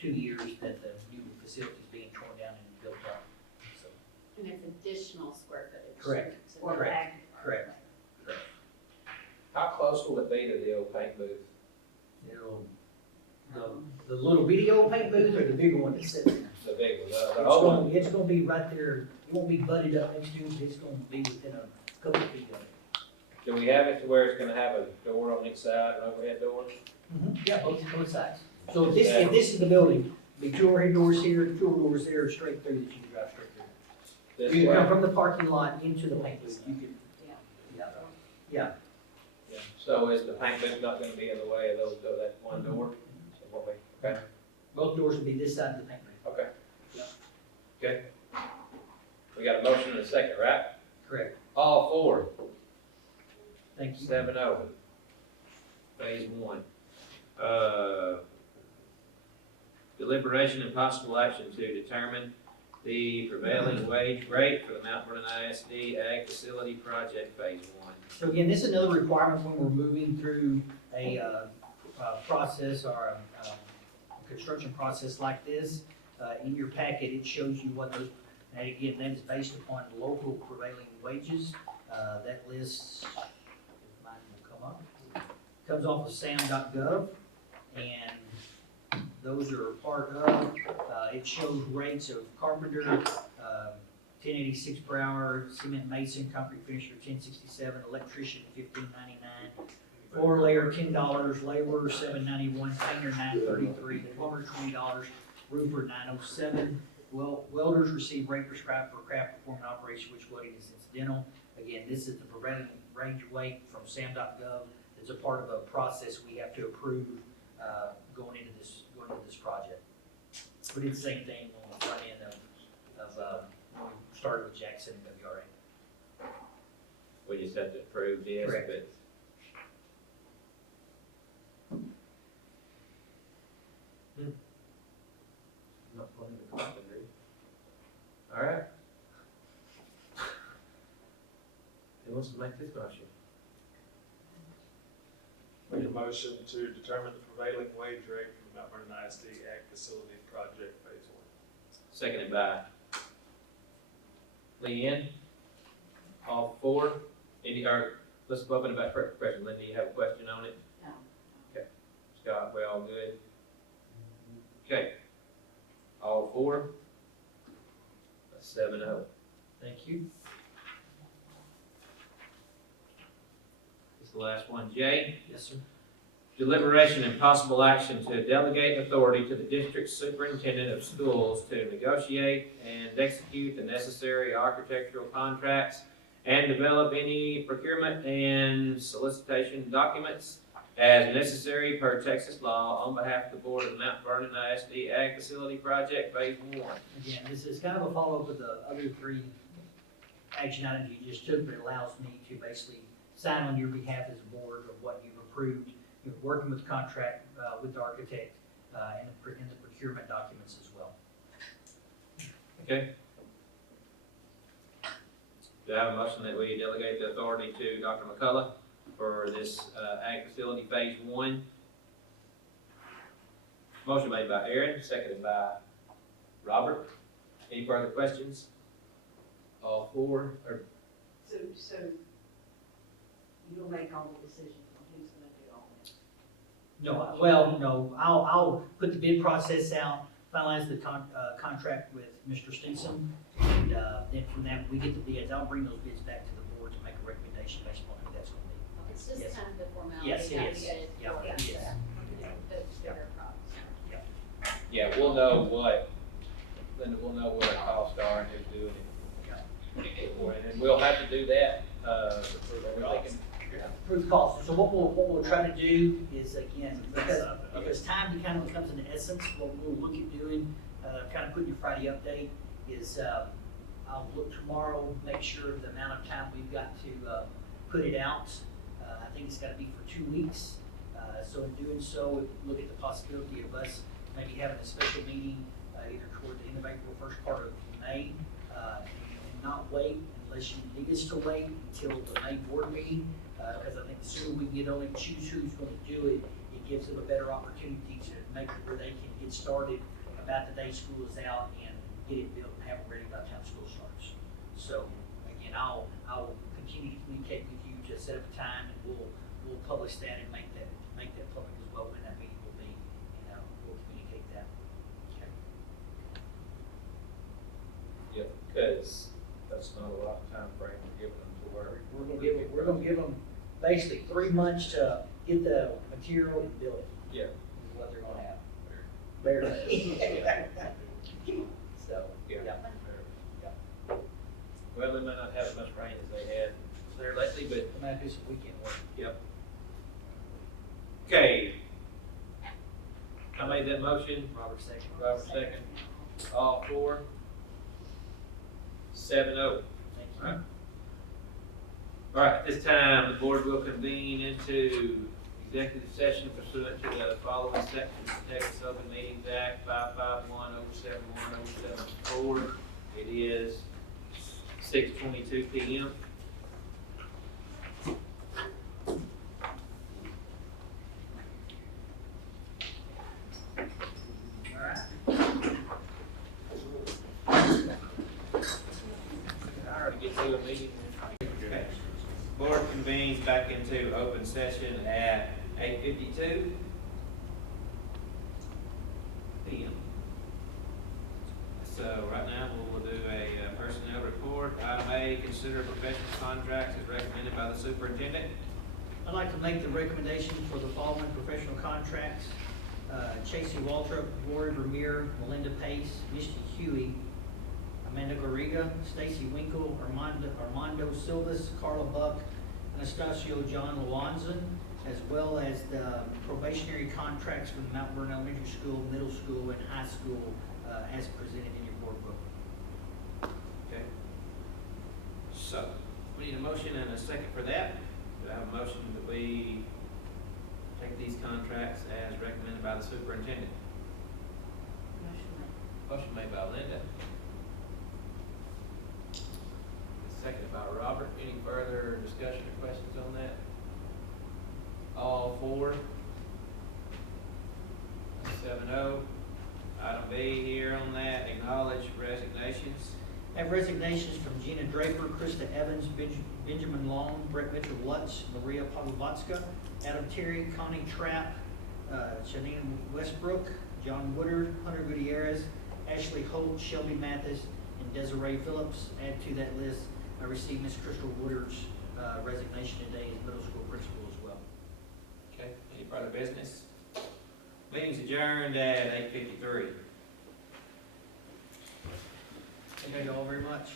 2 years that the new facility is being torn down and built up. So, And it's additional square footage. Correct. For the Correct. ag Correct. How close will it be to the old paint booth? It'll, the little bitty old paint booth or the bigger one that's sitting there? The big one, It's the old one? it's gonna be right there, it won't be butted up next to it, it's gonna be within a couple of feet of it. Do we have it to where it's gonna have a door on each side, an overhead door? Yeah, both sides. So if this is the building, the two overhead doors here, two doors there, straight through that you can drive straight through. This You can come way? from the parking lot into the paint booth, you can, yeah. Yeah. So is the paint booth not gonna be in the way of that one door? So what we, okay, Both doors will be this side of the paint booth. okay. Okay. We got a motion and a second, right? Correct. All four, Thank you. 7-0. Phase one. Deliberation and possible action to determine the prevailing wage rate for the Mount Vernon ISD Ag Facility Project Phase one. So again, this is another requirement when we're moving through a process or a construction process like this. In your packet, it shows you what those, and again, that is based upon local prevailing wages. That lists, if mine will come up, comes off of sam.gov, and those are part of, it shows rates of carpenter, 1086 per hour, cement mason, concrete finisher, 1067, electrician, 1599, floor layer, $10, laborer, $791, painter, $933, plumber, $20, roofer, $907. Welders receive rate prescribed for craft performance operation, which welding is incidental. Again, this is the prevailing wage rate from sam.gov. It's a part of a process we have to approve going into this project. But it's the same thing on the front end of when we started with Jackson and WRA. We just have to approve this, Correct. but. Not pulling the carpenter. All right. Who wants to make this motion? Make a motion to determine the prevailing wage rate for the Mount Vernon ISD Ag Facility Project Phase one. Seconded by Leanne. All four. Let's open it back for question. Linda, you have a question on it? No. Okay. Scott, we all good? Okay. All four. That's 7-0. Thank you. This is the last one. Jay, Yes, sir. deliberation and possible action to delegate authority to the district superintendent of schools to negotiate and execute the necessary architectural contracts and develop any procurement and solicitation documents as necessary per Texas law on behalf of the board of the Mount Vernon ISD Ag Facility Project Phase one. Again, this is kind of a follow-up of the other three action items you just took, but it allows me to basically sign on your behalf as a board of what you've approved. You're working with the contract, with the architect, and the procurement documents as well. Okay? Do I have a motion that we delegate the authority to Dr. McCullough for this Ag Facility Phase one? Motion made by Aaron, seconded by Robert. Any further questions? All four, or So you'll make all the decisions on who's gonna do all this? No, well, no, I'll put the bid process out, finalize the contract with Mr. Stinson, and then from that, we get the bids, I'll bring those bids back to the board to make a recommendation based on who that's gonna be. It's just Yes. kind of the formality. Yes, it that is. we did Yeah, for it the- is. The bigger projects. yeah, we'll know what, Linda, we'll know what our costs are and who's doing it. And we'll have to do that, we're thinking, Proof cost, so what we'll try to do is, again, because time kind of becomes an essence, what we'll look at doing, kind of putting your Friday update, is I'll look tomorrow, make sure the amount of time we've got to put it out. I think it's gotta be for 2 weeks, so in doing so, look at the possibility of us maybe having a special meeting, either toward the end of April, first part of May, and not wait unless you need us to wait until the May board meeting, because I think the sooner we can get on and choose who's gonna do it, it gives them a better opportunity to make it where they can get started about the day school is out and get it built and have it ready by the time school starts. So, again, I'll continue to communicate with you to set up a time, and we'll publish that and make that public as well when that meeting will be, and we'll communicate that. Yep, because that's not a lot of time frame to give them to work. We're gonna give them basically 3 months to get the material and build it. Yeah. Is what they're gonna have. Barely. So, Yeah. yeah. Well, they may not have as much rain as they had there lately, but We might do some weekend work. yep. Okay. I made that motion. Robert second. Robert second. All four. 7-0. Thank you. Alright. All right, at this time, the board will convene into executive session pursuant to the following sections of Texas Open Meetings Act 551-071-074. It is 6:22 p.m. All right. I already get to a meeting. Okay. Board convenes back into open session at 8:52 p.m. So right now, we'll do a personnel report. Item A, consider professional contracts as recommended by the superintendent. I'd like to make the recommendation for the following professional contracts. Chasey Waltrip, Rory Vermeer, Melinda Pace, Misty Huey, Amanda Garriga, Stacy Winkle, Armando Silvas, Carla Buck, Anastasio John Lawanzan, as well as the probationary contracts for the Mount Vernon Elementary School, Middle School, and High School, as presented in your board book. Okay. So, we need a motion and a second for that. Do I have a motion that we take these contracts as recommended by the superintendent? Motion made by Linda. Seconded by Robert. Any further discussion or questions on that? All four. 7-0. Item B here on that, acknowledge resignations. I have resignations from Gina Draper, Krista Evans, Benjamin Long, Brett Mitchell Lutz, Maria Pavlovatska, Adam Terry, Connie Trapp, Janine Westbrook, John Woodard, Hunter Gutierrez, Ashley Holt, Shelby Mathis, and Desiree Phillips. Add to that list, I received Miss Crystal Woodard's resignation today as middle school principal as well. Okay, any further business? Meeting's adjourned at 8:53. Thank you all very much.